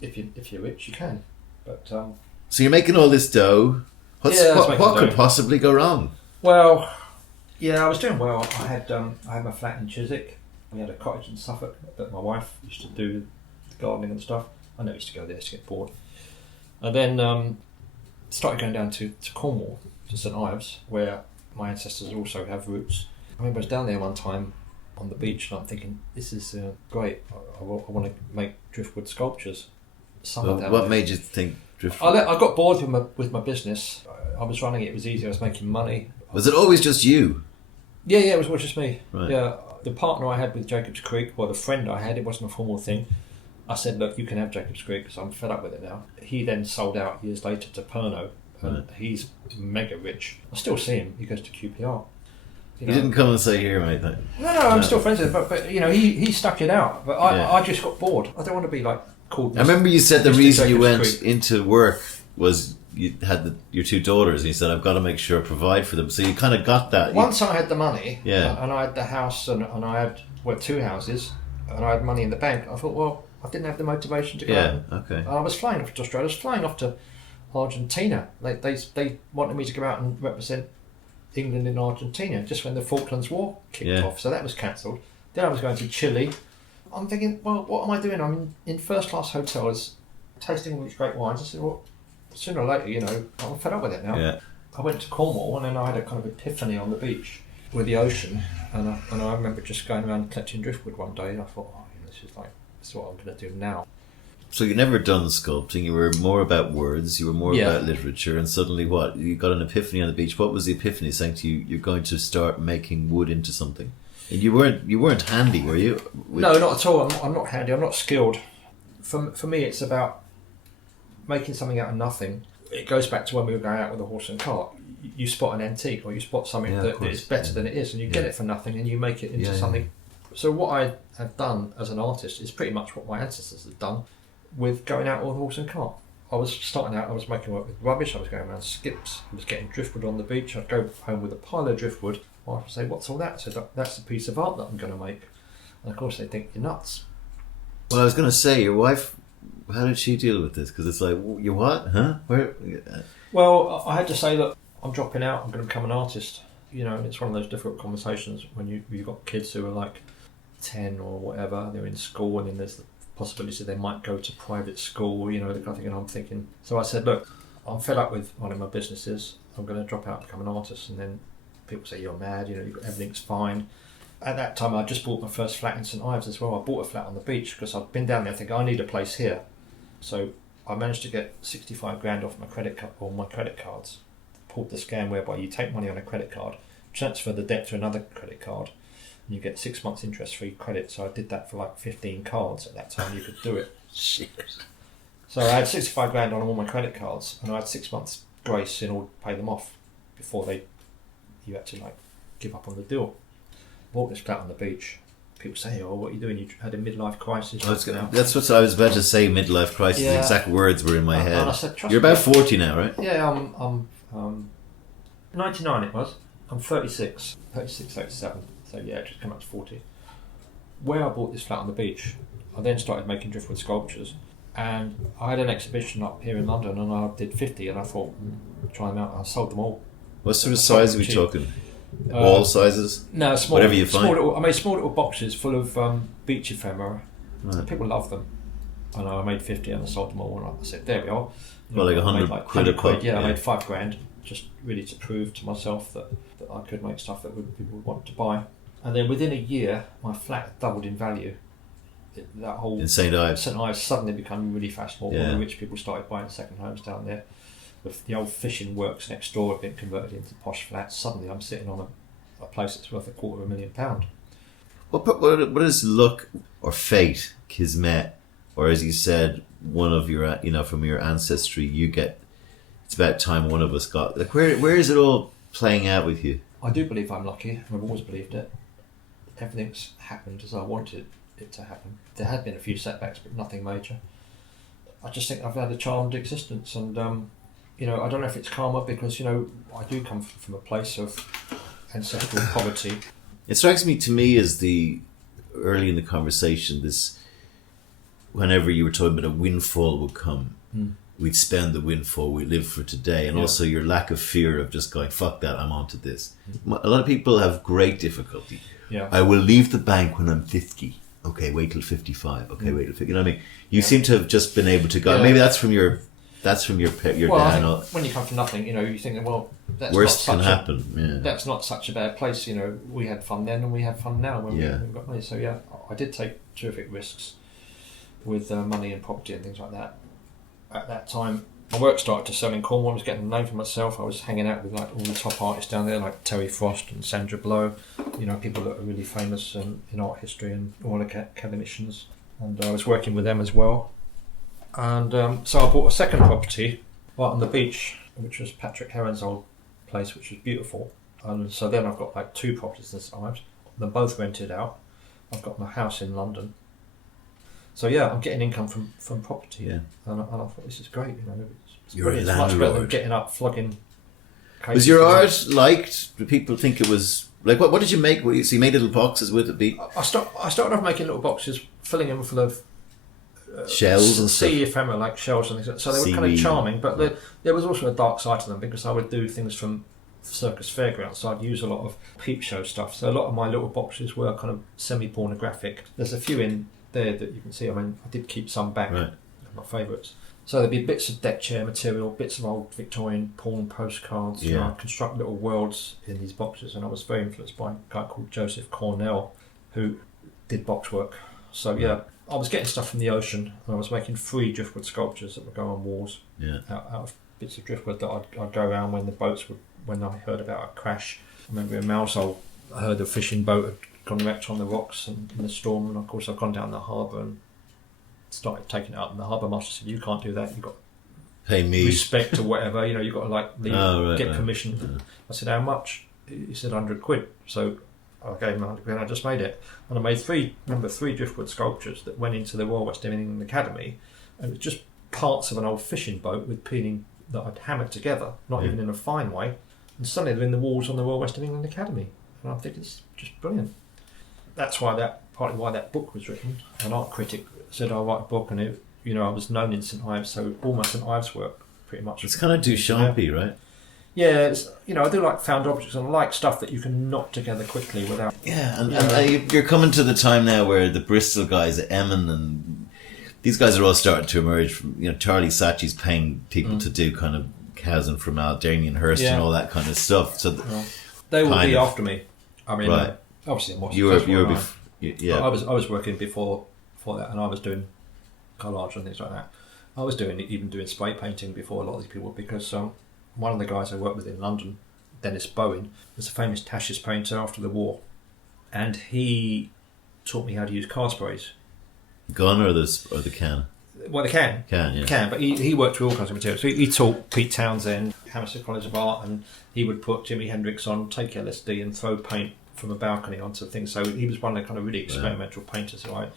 If you're rich, you can. But so you're making all this dough. What could possibly go wrong? Well, yeah, I was doing well. I had my flat in Chiswick. We had a cottage in Suffolk that my wife used to do the gardening and stuff. I never used to go there to get bored. And then started going down to Cornwall, to St Ives, where my ancestors also have roots. I remember I was down there one time on the beach, and I'm thinking, this is great. I want to make driftwood sculptures. What made you think driftwood? I got bored with my business. I was running it. It was easy. I was making money. Was it always just you? Yeah, it was just me. Right. Yeah, the partner I had with Jacob's Creek, or the friend I had, it wasn't a formal thing. I said, look, you can have Jacob's Creek because I'm fed up with it now. He then sold out years later to Pernod, and he's mega rich. I still see him. He goes to QPR. You didn't come and say, here, mate. No, I'm still friends with him, but he stuck it out. But I just got bored. I don't want to be like called. I remember you said the reason you went Creek. into work was you had your 2 daughters, and you said, I've got to make sure I provide for them. So you kind of got that. Once I had the money, Yeah. and I had the house, and I had 2 houses, and I had money in the bank, I thought, well, I didn't have the motivation to go. Yeah, okay. I was flying off to Australia. I was flying off to Argentina. They wanted me to go out and represent England in Argentina just when the Falklands War kicked off, so that was cancelled. Then I was going to Chile. I'm thinking, well, what am I doing? I'm in first class hotels, tasting all these great wines. I said, well, sooner or later, I'm fed up with it now. Yeah. I went to Cornwall, and then I had a kind of epiphany on the beach with the ocean, and I remember just going around collecting driftwood one day, and I thought, this is what I'm going to do now. So you never done sculpting, you were more about words, you were more about literature, and suddenly what? You got an epiphany on the beach. What was the epiphany saying to you, you're going to start making wood into something? And you weren't handy, were you? No, not at all. I'm not handy, I'm not skilled. For me, it's about making something out of nothing. It goes back to when we were going out with a horse and cart. You spot an antique, or you spot something that is better than it is, and you get it for nothing, and you make it into something. So what I have done as an artist is pretty much what my ancestors have done with going out with a horse and cart. I was starting out, I was making work with rubbish, I was going around skips, I was getting driftwood on the beach. I'd go home with a pile of driftwood. My wife would say, what's all that? I said, that's a piece of art that I'm going to make. And of course they think you're nuts. Well, I was going to say, your wife, how did she deal with this? Because it's like, you what? Huh? Where? Well, I had to say, look, I'm dropping out, I'm going to become an artist. And it's one of those difficult conversations when you've got kids who are like 10 or whatever, they're in school, and then there's the possibility they might go to private school, that kind of thing, and I'm thinking, so I said, look, I'm fed up with running my businesses, I'm going to drop out and become an artist. And then people say, you're mad, everything's fine. At that time I just bought my first flat in St Ives as well. I bought a flat on the beach because I'd been down there thinking I need a place here. So I managed to get 65 grand off my credit card, or my credit cards. Pulled the scam whereby you take money on a credit card, transfer the debt to another credit card, and you get 6 months interest-free credit. So I did that for like 15 cards at that time. You could do it. Shit. So I had 65 grand on all my credit cards, and I had 6 months grace in order to pay them off before you had to give up on the deal. Bought this flat on the beach. People say, "Oh, what are you doing? You had a midlife crisis." That's what I was about to say. Midlife crisis. Yeah. The exact words were in my head. And I said, you're about 40 now, right? Yeah, I'm 99. It was. I'm 36, 37. So yeah, just come up to 40. Where I bought this flat on the beach, I then started making driftwood sculptures, and I had an exhibition up here in London, and I did 50, and I thought, try them out. I sold them all. What sort of size are we talking? Wall sizes? No, small. Whatever you find. I made small little boxes full of beach ephemera. Right. People love them. And I made 50 and I sold them all. And I said, there we are. Well, like 100 quid a pop. Yeah, I made 5 grand, just really to prove to myself that I could make stuff that people would want to buy. And then within a year, my flat doubled in value. That whole In St Ives. St Ives suddenly became really fashionable. Yeah. All the rich people started buying second homes down there. The old fishing works next door have been converted into posh flats. Suddenly I'm sitting on a place that's worth £250,000. What is luck or fate, kismet, or as you said, one of your, from your ancestry, you get, it's about time one of us got, where is it all playing out with you? I do believe I'm lucky. I've always believed it. Everything's happened as I wanted it to happen. There have been a few setbacks, but nothing major. I just think I've had a charmed existence, and I don't know if it's karma because I do come from a place of ancestral poverty. It strikes me as early in the conversation, this, whenever you were talking about a windfall would come, we'd spend the windfall, we live for today, and also your lack of fear of just going, fuck that, I'm on to this. A lot of people have great difficulty. Yeah. I will leave the bank when I'm 50. Okay, wait till 55. Okay, wait till 50. You know what I mean? You seem to have just been able to go. Maybe that's from your that's from your Well, I dad. think when you come from nothing, you think, well, that's Worst not can such happen. Yeah. that's not such a bad place. We had fun then and we have fun now when we got money. So yeah, I did take terrific risks with money and property and things like that. At that time, my work started to sell in Cornwall. I was getting a name for myself. I was hanging out with like all the top artists down there, like Terry Frost and Sandra Blow. People that are really famous in art history and all academicians. And I was working with them as well. And so I bought a second property right on the beach, which was Patrick Heron's old place, which was beautiful. And so then I've got like 2 properties this time. They're both rented out. I've got my house in London. So yeah, I'm getting income from property. Yeah. And I thought, this is great. It's You're brilliant. a It's much better than landlord. getting up flogging. Was your art liked? Did people think it was like what did you make? So you made little boxes with it, I started off making little boxes, filling them full of shells and stuff. sea ephemera, like shells and things. So they were kind of Seaweed. charming, but there was also a dark side to them because I would do things from circus fairgrounds, so I'd use a lot of peep show stuff. So a lot of my little boxes were kind of semi-pornographic. There's a few in there that you can see. I mean, I did keep some back, Right. my favourites. So there'd be bits of deck chair material, bits of old Victorian porn postcards. Yeah. I'd construct little worlds in these boxes, and I was very influenced by a guy called Joseph Cornell, who did box work. So yeah, I was getting stuff from the ocean, and I was making 3 driftwood sculptures that would go on walls Yeah. out of bits of driftwood that I'd go around when the boats would, when I heard about a crash. I remember in Mousehole, I heard a fishing boat had gone wrecked on the rocks and in the storm, and of course I've gone down the harbour and started taking it up, and the harbour master said, "You can't do that. You've got Pay me. respect or whatever. You've got to like leave, get right. permission." Yeah. I said, "How much?" He said, £100. So I gave him £100. I just made it, and I made 3 driftwood sculptures that went into the Royal West Indian Academy, and it was just parts of an old fishing boat with peeling that I'd hammered together, not even in a fine way, and suddenly they're in the walls on the Royal West Indian Academy, and I think it's just brilliant. That's partly why that book was written. An art critic said I'll write a book, and it, I was known in St Ives, so all my St Ives work pretty much. It's kind of Duchampy, right? Yeah, it's, I do like found objects, and I like stuff that you can knock together quickly without. Yeah, and you're coming to the time now where the Bristol guys, Emin, and these guys are all starting to emerge from. Charlie Saatchi's paying people to do kind of cows and from Damien Hirst and all that kind of stuff. So they will be of. after me. I mean, Right. obviously, I'm more you were successful than I am. yeah. I was working before that, and I was doing collage and things like that. I was even doing spray painting before a lot of these people, because one of the guys I worked with in London, Dennis Bowen, was a famous Tashes painter after the war, and he taught me how to use car sprays. Gun or the can? Well, they can, but he worked with all kinds of materials. So he taught Pete Townsend, Hammersmith College of Art, and he would put Jimi Hendrix on, take LSD, and throw paint from a balcony onto things. So he was one of the kind of really experimental painters who I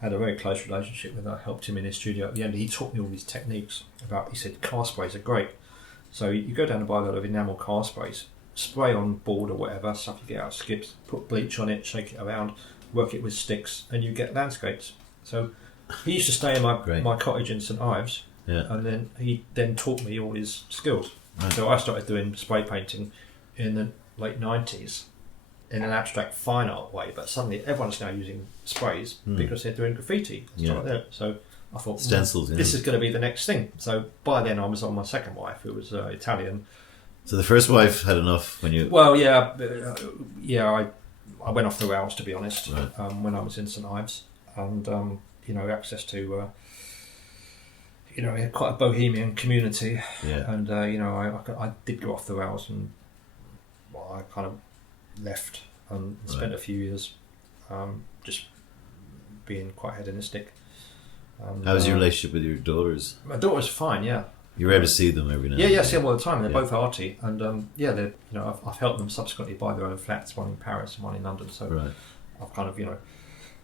had a very close relationship with. I helped him in his studio at the end. He taught me all these techniques he said car sprays are great. So you go down and buy a lot of enamel car sprays, spray on board or whatever, stuff you get out of skips, put bleach on it, shake it around, work it with sticks, and you get landscapes. So he used to stay in my cottage in St Ives, and then he taught me all his skills. Right. So I started doing spray painting in the late 90s in an abstract fine art way, but suddenly everyone's now using sprays because they're doing graffiti and stuff like that. So I thought, stencils. This is going to be the next thing. So by then I was on my second wife, who was Italian. So the first wife had enough when you... Well, I went off the rails, to be honest, when I was in St Ives, and access to quite a bohemian community, and I did go off the rails, and I kind of left and spent a few years just being quite hedonistic. How was your relationship with your daughters? My daughter's fine, yeah. You were able to see them every now and Yeah, then? I see them all the time. They're both arty, and they're I've helped them subsequently buy their own flats, one in Paris and one in London. So I've kind of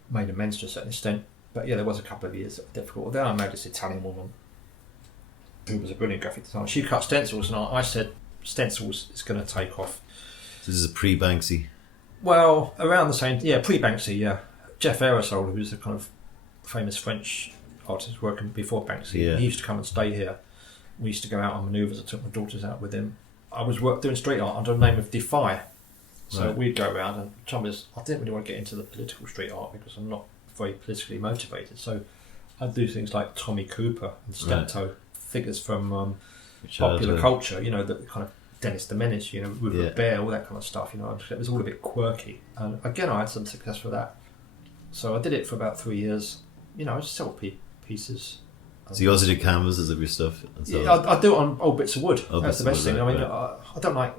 made amends to a certain extent. But yeah, there was a couple of years that were difficult. Then I married this Italian woman who was a brilliant graphic designer. She cut stencils, and I said stencils is going to take off. So this is a pre-Banksy? Well, around the same, pre-Banksy, yeah. Jeff Aerosol, who's a kind of famous French artist working before Banksy, he used to come and stay here. We used to go out on manoeuvres. I took my daughters out with him. I was doing street art under the name of Defy. So we'd go around, and the trouble is, I didn't really want to get into the political street art because I'm not very politically motivated. So I'd do things like Tommy Cooper and Steptoe figures from Which popular are- culture, you know, the kind of Dennis the Menace, you know, with Yeah. a bear, all that kind of stuff, you know. It was all a bit quirky. And again, I had some success with that. So I did it for about 3 years. You know, I just sold pieces. So you also do canvases of your stuff? And so Yeah, I do it on old bits of wood. Old That's bits the of best wood, thing. I mean, right. I don't like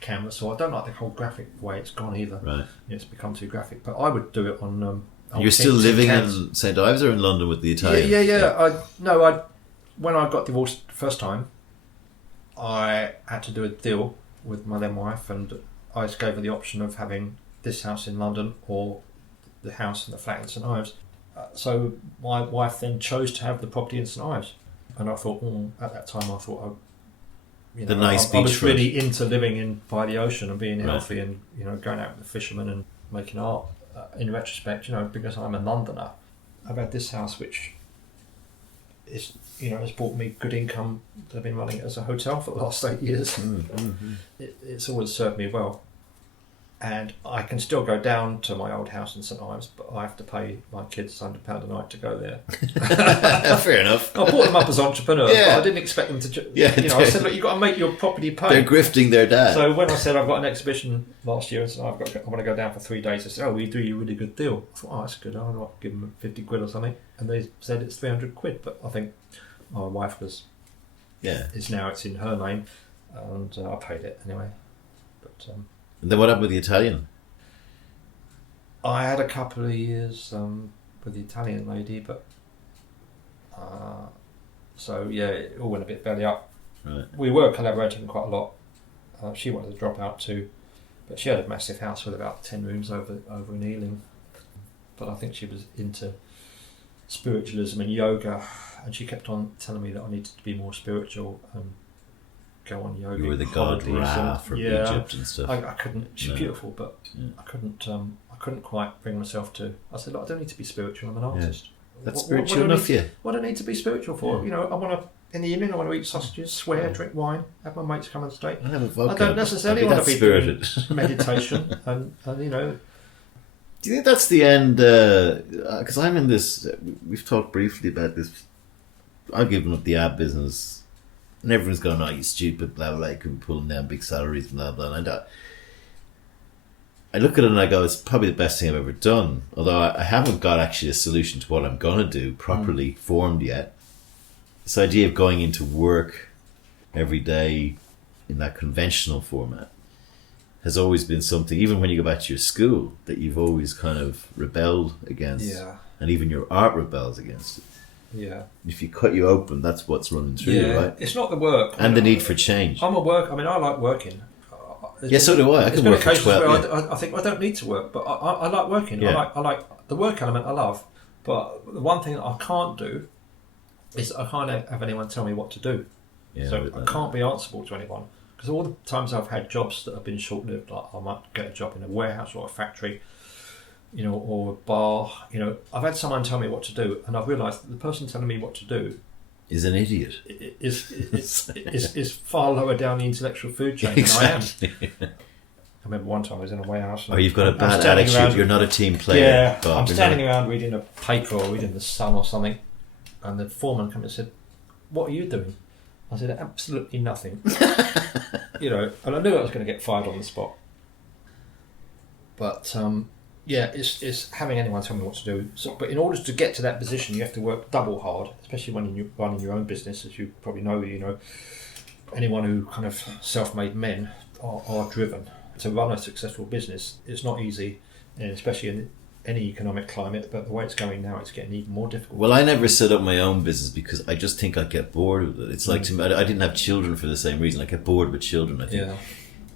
canvas, or I don't like the whole graphic way it's gone either. Right. It's become too graphic. But I would do it on. Old You're still tin living cans. in St Ives or in London with the Italian? Yeah. When I got divorced the first time, I had to do a deal with my then wife, and I just gave her the option of having this house in London or the house and the flat in St Ives. So my wife then chose to have the property in St Ives, and I thought, at that time, I thought, The nice I was beachfront. really into living in by the ocean and being Right. healthy, and you know, going out with the fishermen and making art. In retrospect, you know, because I'm a Londoner, I've had this house which is, you know, has brought me good income. I've been running it as a hotel for the last 8 years. It's always served me well, and I can still go down to my old house in St Ives, but I have to pay my kids £100 a night to go there. Fair enough. I brought them up as entrepreneurs, Yeah. but I didn't expect them to. Yeah, You know, I said, look, you've got to make your property pay. They're grifting their dad. So when I said I've got an exhibition last year, and so I want to go down for 3 days, they said, "Oh, we do you a really good deal." I thought, "Oh, that's good. I'll not give them 50 quid or something," and they said it's 300 quid. But I think my wife it's in her name, and I paid it anyway. But And then what happened with the Italian? I had a couple of years with the Italian lady, but so yeah, it all went a bit belly up. Right. We were collaborating quite a lot. She wanted to drop out too, but she had a massive house with about 10 rooms over in Ealing. But I think she was into spiritualism and yoga, and she kept on telling me that I needed to be more spiritual and go on yoga. You were the god holidays Ra and- from yeah, Egypt and stuff. I couldn't. She's No. beautiful, but Yeah. I couldn't quite bring myself to. I said, look, I don't need to be spiritual. I'm an artist. That's What spiritual do I enough, need- yeah. What do I need to be spiritual for? Yeah. You know, I want to. In the evening, I want to eat sausages, swear, drink wine, have my mates come and stay. I have a vodka. I don't necessarily I'd want to be spirited. doing meditation and you know. Do you think that's the end? Because I'm in this. We've talked briefly about this. I've given up the ad business, and everyone's going, "Oh, you stupid, blah blah." You could be pulling down big salaries, blah blah. And I look at it and I go, "It's probably the best thing I've ever done." Although I haven't got actually a solution to what I'm going to do properly formed yet. This idea of going into work every day in that conventional format has always been something, even when you go back to your school, that you've always kind of rebelled against. Yeah. And even your art rebels against it. Yeah. If you cut you open, that's what's running through you, right? It's not the work. And the need for change. I'm a work. I mean, I like working. Yeah, so do I. I There's can been work for occasions 12. where I think I don't need to work, but I like working. Yeah. I like the work element. I love, but the one thing that I can't do is I can't have anyone tell me what to do. Yeah, So I can't be answerable to anyone, because all the times I've had jobs that have been short-lived, like I might get a job in a warehouse or a factory, you know, or a bar. You know, I've had someone tell me what to do, and I've realised that the person telling me what to do is an idiot. is far lower down the intellectual food chain than I am. I remember one time I was in a warehouse. Or you've got a I'm bad standing attitude, around- you're not a team player. Yeah, Bob, I'm you're standing not- around reading a paper or reading The Sun or something, and the foreman came and said, "What are you doing?" I said, "Absolutely nothing." You know, and I knew I was going to get fired on the spot. But yeah, it's having anyone tell me what to do. So, but in order to get to that position, you have to work double hard, especially when you're running your own business, as you probably know. You know, anyone who kind of self-made men are driven. To run a successful business, it's not easy, and especially in any economic climate. But the way it's going now, it's getting even more difficult. Well, I never set up my own business because I just think I'd get bored with it. It's like to me, I didn't have children for the same reason. I get bored with children. I think. Yeah.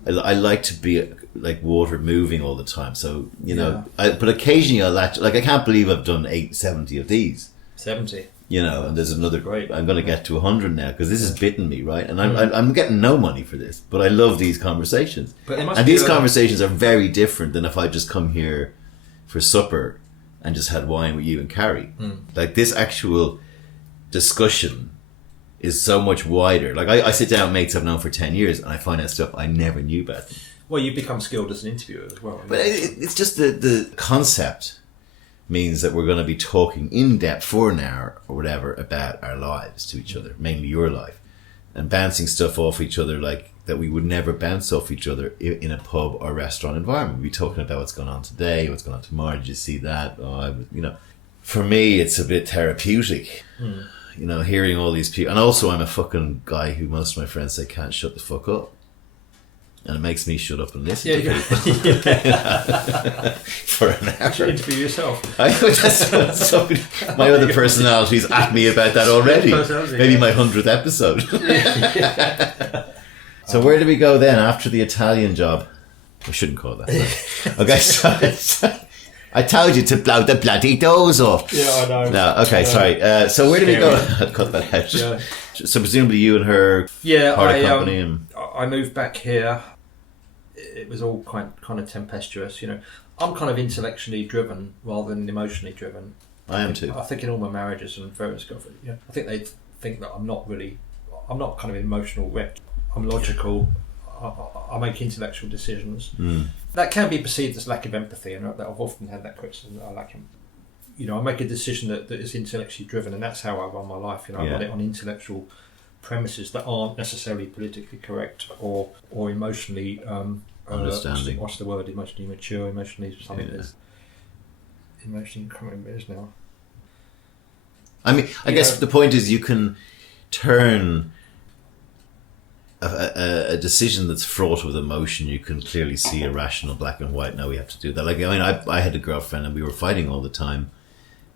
I like to be like water moving all the time. So, you know, but occasionally I'll I can't believe I've done 70 of these. 70. You know, and there's another. Great. I'm going to get to 100 now because this has bitten me, right? And I'm getting no money for this, but I love these conversations. But it must And be these a- conversations are very different than if I just come here for supper and just had wine with you and Carrie. Like this actual discussion is so much wider. Like I sit down with mates I've known for 10 years and I find out stuff I never knew about them. Well, you become skilled as an interviewer as well. But it's just the concept means that we're going to be talking in depth for an hour or whatever about our lives to each other, mainly your life, and bouncing stuff off each other like that we would never bounce off each other in a pub or restaurant environment. We'd be talking about what's going on today, what's going on tomorrow. Did you see that? For me, it's a bit therapeutic, hearing all these people. And also, I'm a fucking guy who most of my friends say can't shut the fuck up. And it makes me shut up and listen to people. For an hour. You should interview yourself. My other personality's at me about that already. Maybe my 100th episode. So where do we go then after the Italian job? We shouldn't call it that. Okay, so I told you to blow the bloody doors off. Yeah, I know. No, okay, sorry. So where do we go? I'd cut that out. Yeah. So presumably you and her parted company. I moved back here. It was all kind of tempestuous, I'm kind of intellectually driven rather than emotionally driven. I am too. I think in all my marriages and various girlfriends, I think they think that I'm not kind of an emotional wreck. I'm logical. I make intellectual decisions. That can be perceived as lack of empathy, and I've often had that criticism that I lack. I make a decision that is intellectually driven, and that's how I run my life. I run it on intellectual premises that aren't necessarily politically correct or emotionally understanding. What's the word? Emotionally mature, emotionally something that's emotionally coming is now. I mean, I guess the point is you can turn a decision that's fraught with emotion. You can clearly see a rational black and white. Now we have to do that. I had a girlfriend and we were fighting all the time,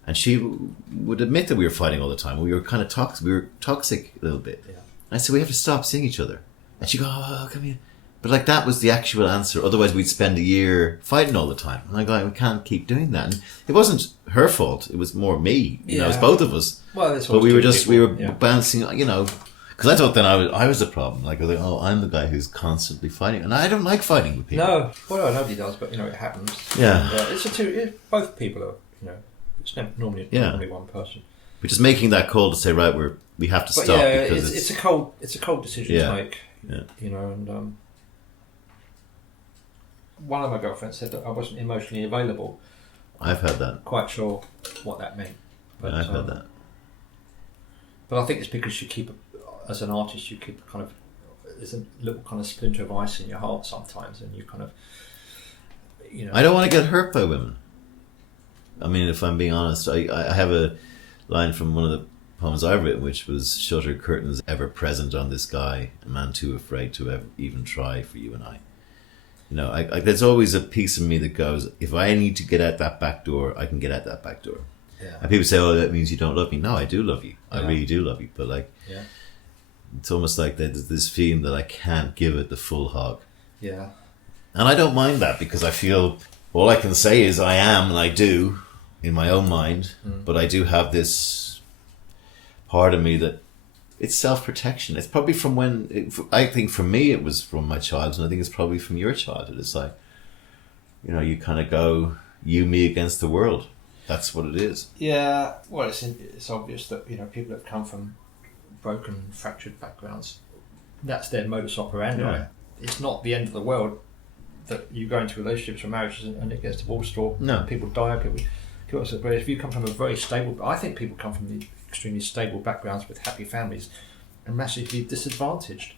and she would admit that we were fighting all the time. We were kind of toxic. We were toxic a little bit. Yeah. And I said we have to stop seeing each other, and she go, "Oh, come here." But that was the actual answer. Otherwise, we'd spend a year fighting all the time. And I go, we can't keep doing that. And it wasn't her fault. It was more me. It was both of us. Well, that's but we were bouncing. Because I thought then I was the problem. Like, I'm the guy who's constantly fighting, and I don't like fighting with people. No, well, nobody does, but it happens. Yeah, and, both people are. It's normally one person. We're just making that call to say, right, we have to stop because it's a cold decision to make. Yeah. And one of my girlfriends said that I wasn't emotionally available. I've heard that. Quite sure what that meant. But, I've heard that. But I think it's because you keep, as an artist, you keep kind of, there's a little kind of splinter of ice in your heart sometimes, and you kind of, I don't want to get hurt by women. I mean, if I'm being honest, I have a line from one of the poems I've written, which was, "Shutter curtains ever present on this guy, a man too afraid to ever even try for you and I." There's always a piece of me that goes, if I need to get out that back door, I can get out that back door. Yeah. And people say, that means you don't love me. No, I do love you. I really do love you. But it's almost like there's this feeling that I can't give it the full hug. Yeah. And I don't mind that, because I feel all I can say is I am and I do in my own mind. But I do have this part of me that it's self-protection. It's probably from I think for me it was from my childhood, and I think it's probably from your childhood. It's like, you kind of go, you, me against the world. That's what it is. Yeah, well, it's obvious that, people have come from broken, fractured backgrounds. That's their modus operandi. Yeah. It's not the end of the world that you go into relationships or marriages and it gets divorced, or people die, people kill themselves. But if you come from a very stable, I think people come from the extremely stable backgrounds with happy families and massively disadvantaged,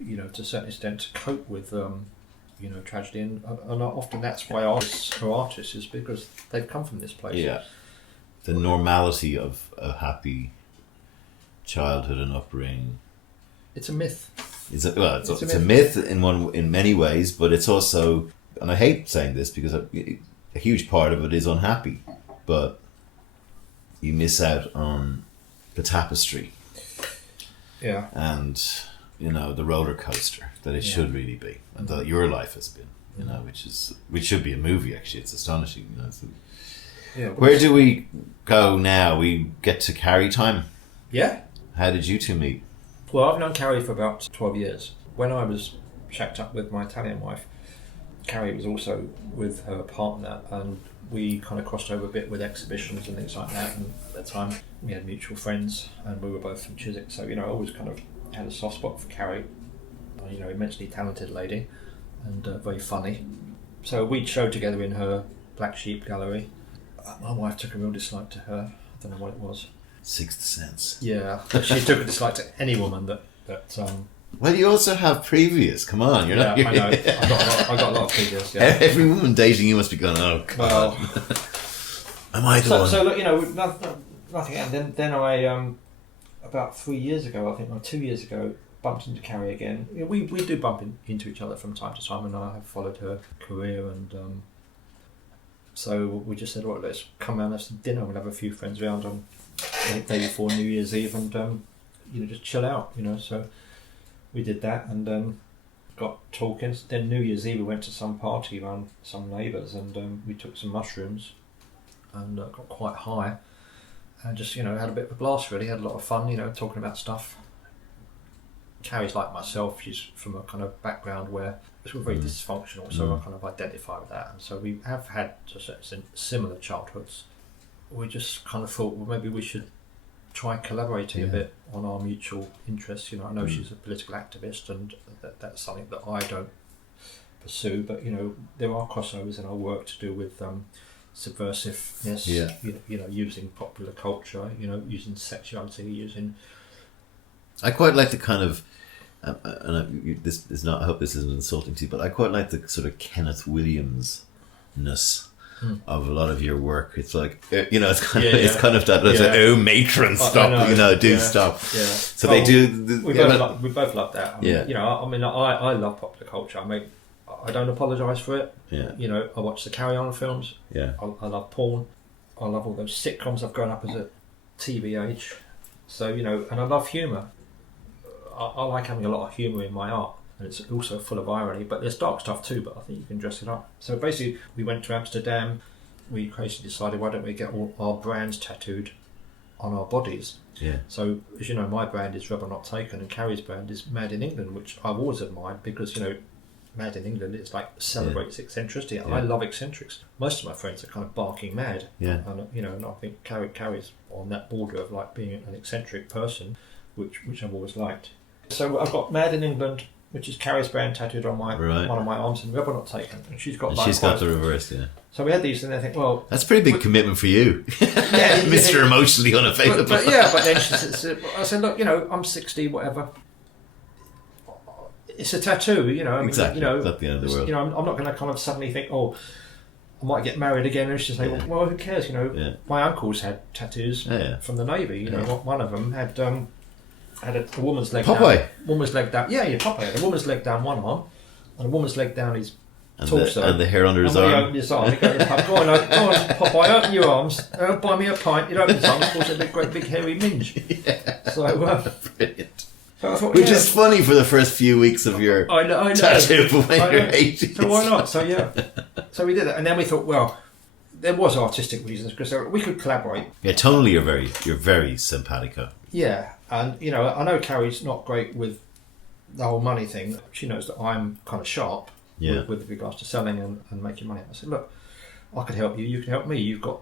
to a certain extent, to cope with, tragedy. And often that's why artists are artists, is because they've come from this place. Yeah. The normality of a happy childhood and upbringing. It's a myth. It's a myth in many ways, but it's also, and I hate saying this because a huge part of it is unhappy, but you miss out on the tapestry. Yeah. And, the roller coaster that it should really be, and that your life has been, which should be a movie, actually. It's astonishing. Where do we go now? We get to Carrie time. Yeah. How did you two meet? Well, I've known Carrie for about 12 years. When I was shacked up with my Italian wife, Carrie was also with her partner, and we kind of crossed over a bit with exhibitions and things like that. And at that time, we had mutual friends, and we were both from Chiswick. So, I always kind of had a soft spot for Carrie. Immensely talented lady, and very funny. So we'd showed together in her Black Sheep gallery. My wife took a real dislike to her. I don't know what it was. Sixth sense. Yeah, she took a dislike to any woman that Well, you also have previous. Come on, you're not. I know. I got a lot of previous. Yeah. Every woman dating you must be going, oh God. Well, Am I the one? So look, nothing. And then I about 3 years ago, I think, or 2 years ago, bumped into Carrie again. We do bump into each other from time to time, and I have followed her career, and so we just said, well, let's come around and have some dinner. We'll have a few friends around on the day before New Year's Eve, and just chill out. So we did that, and got talking. Then New Year's Eve, we went to some party around some neighbours, and we took some mushrooms, and got quite high, and just had a bit of a blast. Really had a lot of fun. Talking about stuff. Carrie's like myself. She's from a kind of background where we're very dysfunctional, so I kind of identify with that. And so we have had similar childhoods. We just kind of thought, well, maybe we should try collaborating a bit on our mutual interests. I know she's a political activist, and that's something that I don't pursue. But there are crossovers in our work to do with subversiveness. Using popular culture. Using sexuality. Using. I quite like the kind of. This is not. I hope this isn't insulting to you, but I quite like the sort of Kenneth Williams-ness of a lot of your work. It's like it's kind of that matron stop, stop. Yeah. So they do. We both love that. I love popular culture. I don't apologise for it. Yeah. I watch the Carry On films. Yeah. I love porn. I love all those sitcoms. I've grown up as a TV age. So and I love humour. I like having a lot of humour in my art, and it's also full of irony, but there's dark stuff too, but I think you can dress it up. So basically we went to Amsterdam. We crazily decided, why don't we get all our brands tattooed on our bodies? Yeah. So as you know, my brand is Rebel Not Taken, and Carrie's brand is Mad in England, which I've always admired because Mad in England is like celebrates eccentricity. I love eccentrics. Most of my friends are kind of barking mad. Yeah. And I think Carrie's on that border of like being an eccentric person, which I've always liked. So I've got Mad in England, which is Carrie's brand, tattooed on one of my arms, and Rebel Not Taken, and she's got the reverse. Yeah. So we had these, and I think, well, that's a pretty big commitment for you, Mr. Emotionally Unavailable. But then I said, look, I'm 60, whatever. It's a tattoo, Exactly. It's not the end of the world. I'm not going to kind of suddenly think, oh, I might get married again, and she'll say, well, who cares? My uncles had tattoos from the Navy. One of them had a woman's leg Popeye. down. Woman's leg down. Yeah, Popeye had a woman's leg down one arm, and a woman's leg down his torso. And the hair under his arm. arm. He opened his arm. He go on, Popeye, open your arms. Buy me a pint. He'd open his arms. Of course, a great big hairy minge. So, brilliant. So I thought, which is funny for the first few weeks of your tattoo, but when you're 80. So why not? So so we did it, and then we thought, well, there was artistic reasons because we could collaborate. Yeah, tonally you're very simpatico. Yeah, and I know Carrie's not great with the whole money thing. She knows that I'm kind of sharp with regards to selling and making money. I said, look, I could help you. You can help me. You've got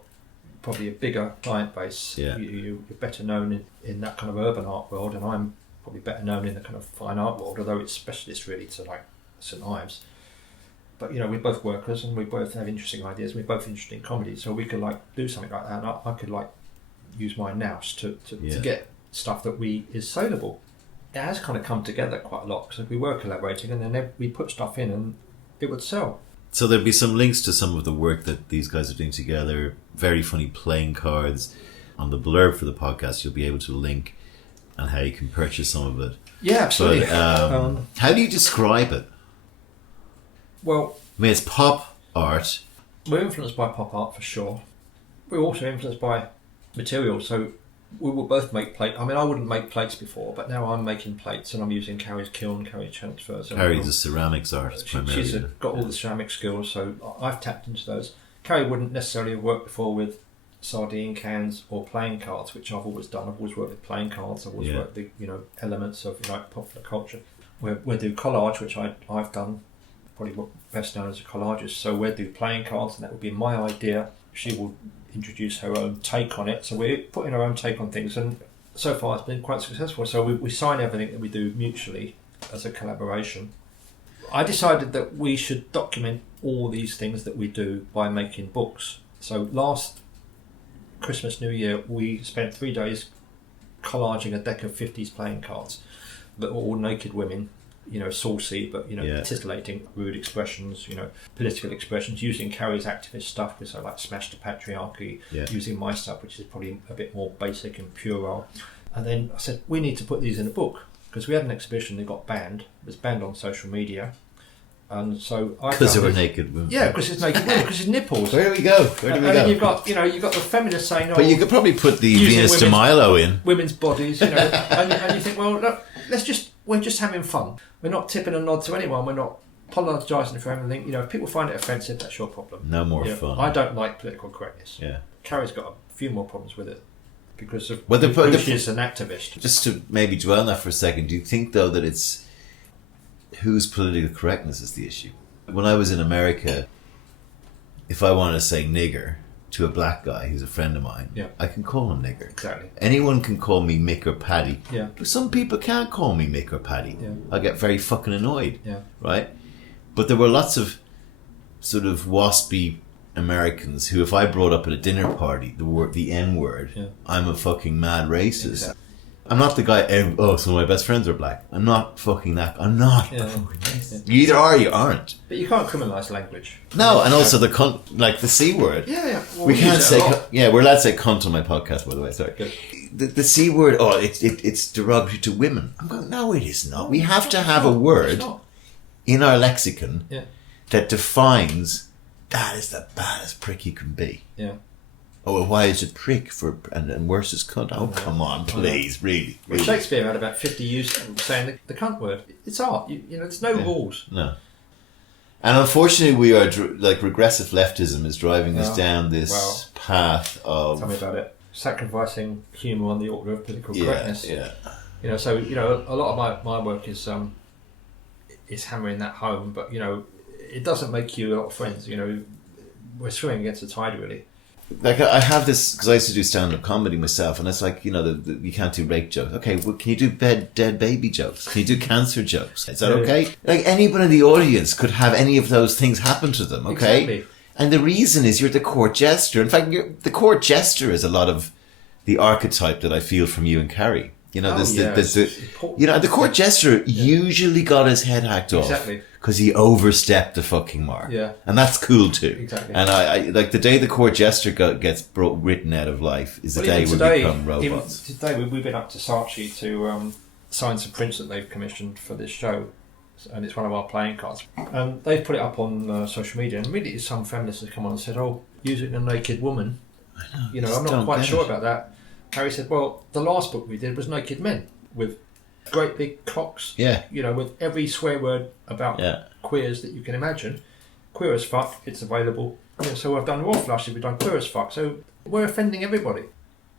probably a bigger client base. Yeah. You're better known in that kind of urban art world, and I'm probably better known in the kind of fine art world, although it's specialist really to like St Ives. But we're both workers, and we both have interesting ideas. We're both interested in comedy, so we could like do something like that. And I could like use my nous to get stuff that is saleable. It has kind of come together quite a lot because we were collaborating, and then we put stuff in, and it would sell. So there'd be some links to some of the work that these guys are doing together. Very funny playing cards. On the blurb for the podcast, you'll be able to link and how you can purchase some of it. Yeah, absolutely. But, how do you describe it? Well, I mean, it's pop art. We're influenced by pop art for sure. We're also influenced by materials. So we will both make plates. I mean, I wouldn't make plates before, but now I'm making plates, and I'm using Carrie's kiln, Carrie transfers. Carrie's a ceramics artist primarily. She's got all the ceramic skills, so I've tapped into those. Carrie wouldn't necessarily have worked before with sardine cans or playing cards, which I've always done. I've always worked with playing cards. I've always worked with elements of popular culture. We'll do collage, which I've done, probably what best known as a collagist. So we'll do playing cards, and that would be my idea. She will introduce her own take on it. So we're putting our own take on things, and so far it's been quite successful. So we sign everything that we do mutually as a collaboration. I decided that we should document all these things that we do by making books. So last Christmas, New Year, we spent 3 days collaging a deck of 50s playing cards that were all naked women, saucy, but, titillating, rude expressions, political expressions, using Carrie's activist stuff, with like Smash the Patriarchy, using my stuff, which is probably a bit more basic and puerile. And then I said, we need to put these in a book, because we had an exhibition that got banned. It was banned on social media. And so I because there were naked women. Yeah, because it's naked women, because it's nipples. Where do we go? And then you've got the feminists saying, but you could probably put the Venus de Milo in women's bodies, and you think, well, look, we're just having fun. We're not tipping a nod to anyone. We're not apologising for anything. If people find it offensive, that's your problem. No more fun. I don't like political correctness. Yeah, Carrie's got a few more problems with it because of she's an activist. Just to maybe dwell on that for a second, do you think though that it's whose political correctness is the issue? When I was in America, if I wanted to say nigger to a black guy who's a friend of mine, I can call him nigger. Exactly. Anyone can call me Mick or Paddy. Yeah. But some people can't call me Mick or Paddy. Yeah. I get very fucking annoyed. Yeah. Right? But there were lots of sort of waspy Americans who, if I brought up at a dinner party the N word, I'm a fucking mad racist. Exactly. I'm not the guy, some of my best friends are black. I'm not fucking that. I'm not fucking racist. You either are or you aren't. But you can't criminalise language. No, and also the cunt, like the C word. Yeah. Well, we can't say, we're allowed to say cunt on my podcast, by the way, sorry. Good. The C word, it's derogatory to women. I'm going, no, it is not. We have to have a word in our lexicon that defines that is the baddest prick you can be. Yeah. Oh, well, why is it prick and worse is cunt? Oh, come on, please, really. Well, Shakespeare had about 50 use saying the cunt word. It's art. There's no rules. No. And unfortunately, we are regressive leftism is driving us down this path of. Tell me about it. Sacrificing humour on the altar of political correctness. Yeah. So a lot of my work is hammering that home, but it doesn't make you a lot of friends. We're swimming against the tide, really. Like I have this because I used to do stand-up comedy myself, and it's like you can't do rape jokes. Okay, well, can you do dead baby jokes? Can you do cancer jokes? Is that okay? Like anybody in the audience could have any of those things happen to them. Okay, exactly. And the reason is you're the court jester. In fact, the court jester is a lot of the archetype that I feel from you and Carrie. The court jester usually got his head hacked off because he overstepped the fucking mark. Yeah, and that's cool too. Exactly. And I like the day the court jester gets written out of life is the day we become robots. Today we've been up to Saatchi to sign some prints that they've commissioned for this show, and it's one of our playing cards. And they've put it up on social media, and immediately some feminists have come on and said, "Oh, using a naked woman." I know, I'm not quite sure about that. Harry said, well, the last book we did was naked men with great big cocks. Yeah. With every swear word about queers that you can imagine. Queer as fuck, it's available. So we've done raw flushes, we've done queer as fuck. So we're offending everybody.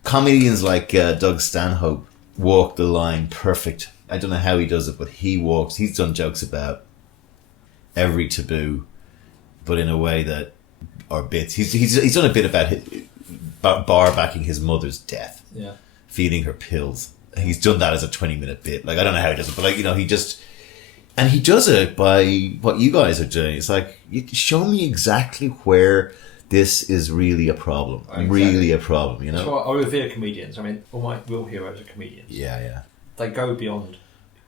Comedians like Doug Stanhope walk the line perfect. I don't know how he does it, but he's done jokes about every taboo, but in a way that are bits. He's done a bit about bar backing his mother's death. Yeah. Feeding her pills. He's done that as a 20-minute bit. Like, I don't know how he does it, but he does it by what you guys are doing. It's like, you show me exactly where this is really a problem. Exactly. Really a problem, So I revere comedians. I mean, all my real heroes are comedians. Yeah. They go beyond,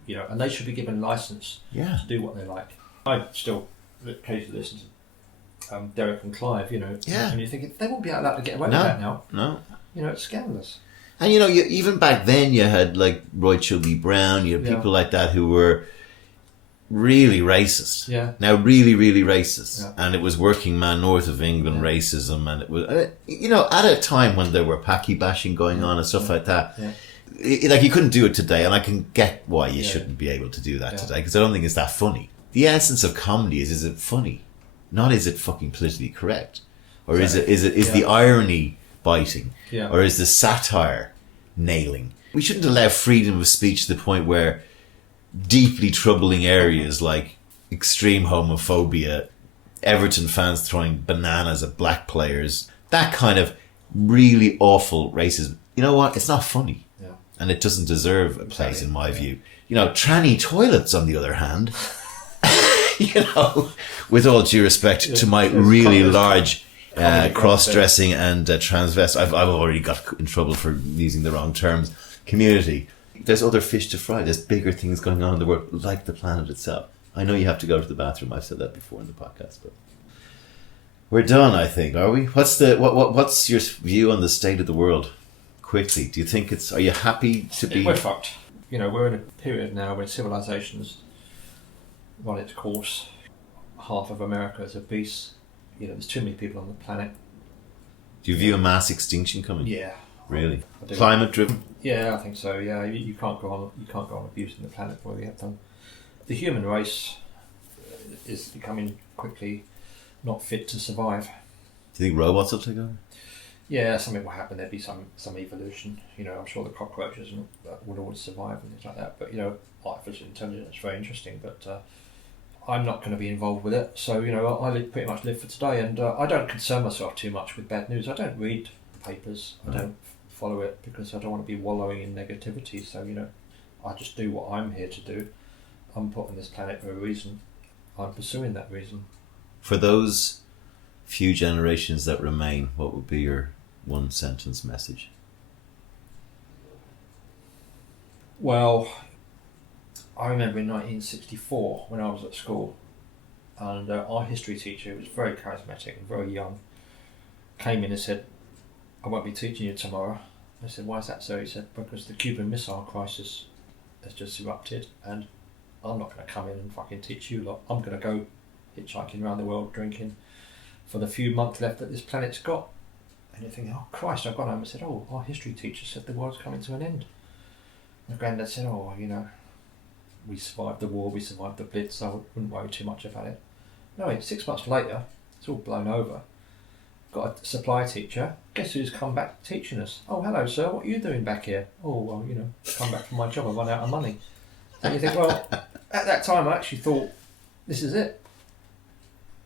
and they should be given license to do what they like. I still occasionally listen to Derek and Clive, and you think they won't be allowed to get away with that now. No. It's scandalous. And even back then you had like Roy Chubby Brown, you had people like that who were really racist. Yeah. Now really, really racist. Yeah. And it was working man north of England racism, and it was at a time when there were Paki bashing going on and stuff like that. Yeah. You couldn't do it today, and I can get why you shouldn't be able to do that today, because I don't think it's that funny. The essence of comedy is it funny? Not is it fucking politically correct, or is the irony biting, or is the satire nailing? We shouldn't allow freedom of speech to the point where deeply troubling areas like extreme homophobia, Everton fans throwing bananas at black players, that kind of really awful racism. You know what? It's not funny, and it doesn't deserve a place in my view. Tranny toilets, on the other hand. With all due respect to my really large cross-dressing and transvest. I've already got in trouble for using the wrong terms. Community. There's other fish to fry. There's bigger things going on in the world, like the planet itself. I know you have to go to the bathroom. I've said that before in the podcast, but we're done, I think. Are we? What's your view on the state of the world? Quickly, do you think are you happy to be? We're fucked. We're in a period now where civilization's run its course. Half of America is obese. There's too many people on the planet. Do you view a mass extinction coming? Yeah. Really? Climate driven? Yeah, I think so. Yeah, you can't go on abusing the planet the way we have done. The human race is becoming quickly not fit to survive. Do you think robots will take over? Yeah, something will happen. There'll be some evolution. I'm sure the cockroaches would always survive and things like that. But artificial intelligence is very interesting. But I'm not going to be involved with it. So I pretty much live for today, and I don't concern myself too much with bad news. I don't read papers. I don't follow it because I don't want to be wallowing in negativity. So I just do what I'm here to do. I'm put on this planet for a reason. I'm pursuing that reason. For those few generations that remain, what would be your one sentence message? Well, I remember in 1964 when I was at school, and our history teacher, who was very charismatic and very young, came in and said, "I won't be teaching you tomorrow." I said, "Why is that, sir?" He said, "Because the Cuban Missile Crisis has just erupted, and I'm not going to come in and fucking teach you lot. I'm going to go hitchhiking around the world drinking for the few months left that this planet's got." And you're thinking, "Oh Christ," I've gone home and said, "Oh, our history teacher said the world's coming to an end." My granddad said, "Oh, we survived the war, we survived the Blitz, so I wouldn't worry too much about it." No, 6 months later, it's all blown over. Got a supply teacher. Guess who's come back teaching us? "Oh, hello, sir. What are you doing back here?" "Oh, well, come back from my job. I run out of money." And you think, well, at that time, I actually thought, this is it.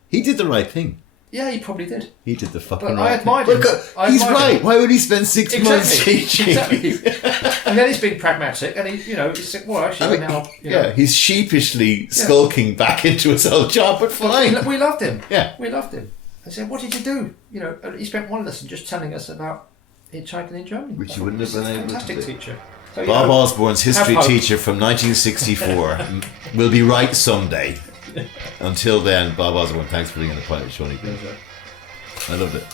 He did the right thing. Yeah, he probably did. He did the fucking but right I admired thing. him. Look, he's right. Him. Why would he spend 6 months teaching? Exactly. And then he's being pragmatic, and he's like, well, actually, now, he's sheepishly skulking back into his old job, but fine. We loved him. Yeah, we loved him. I said, "What did you do?" He spent one lesson just telling us about hitchhiking in Germany, which you wouldn't have been able to do. Fantastic teacher. So, Bob Osborne's history teacher from 1964 will be right someday. Until then, Bob Osborne, thanks for being on the Pilot Seaniebee. I loved it.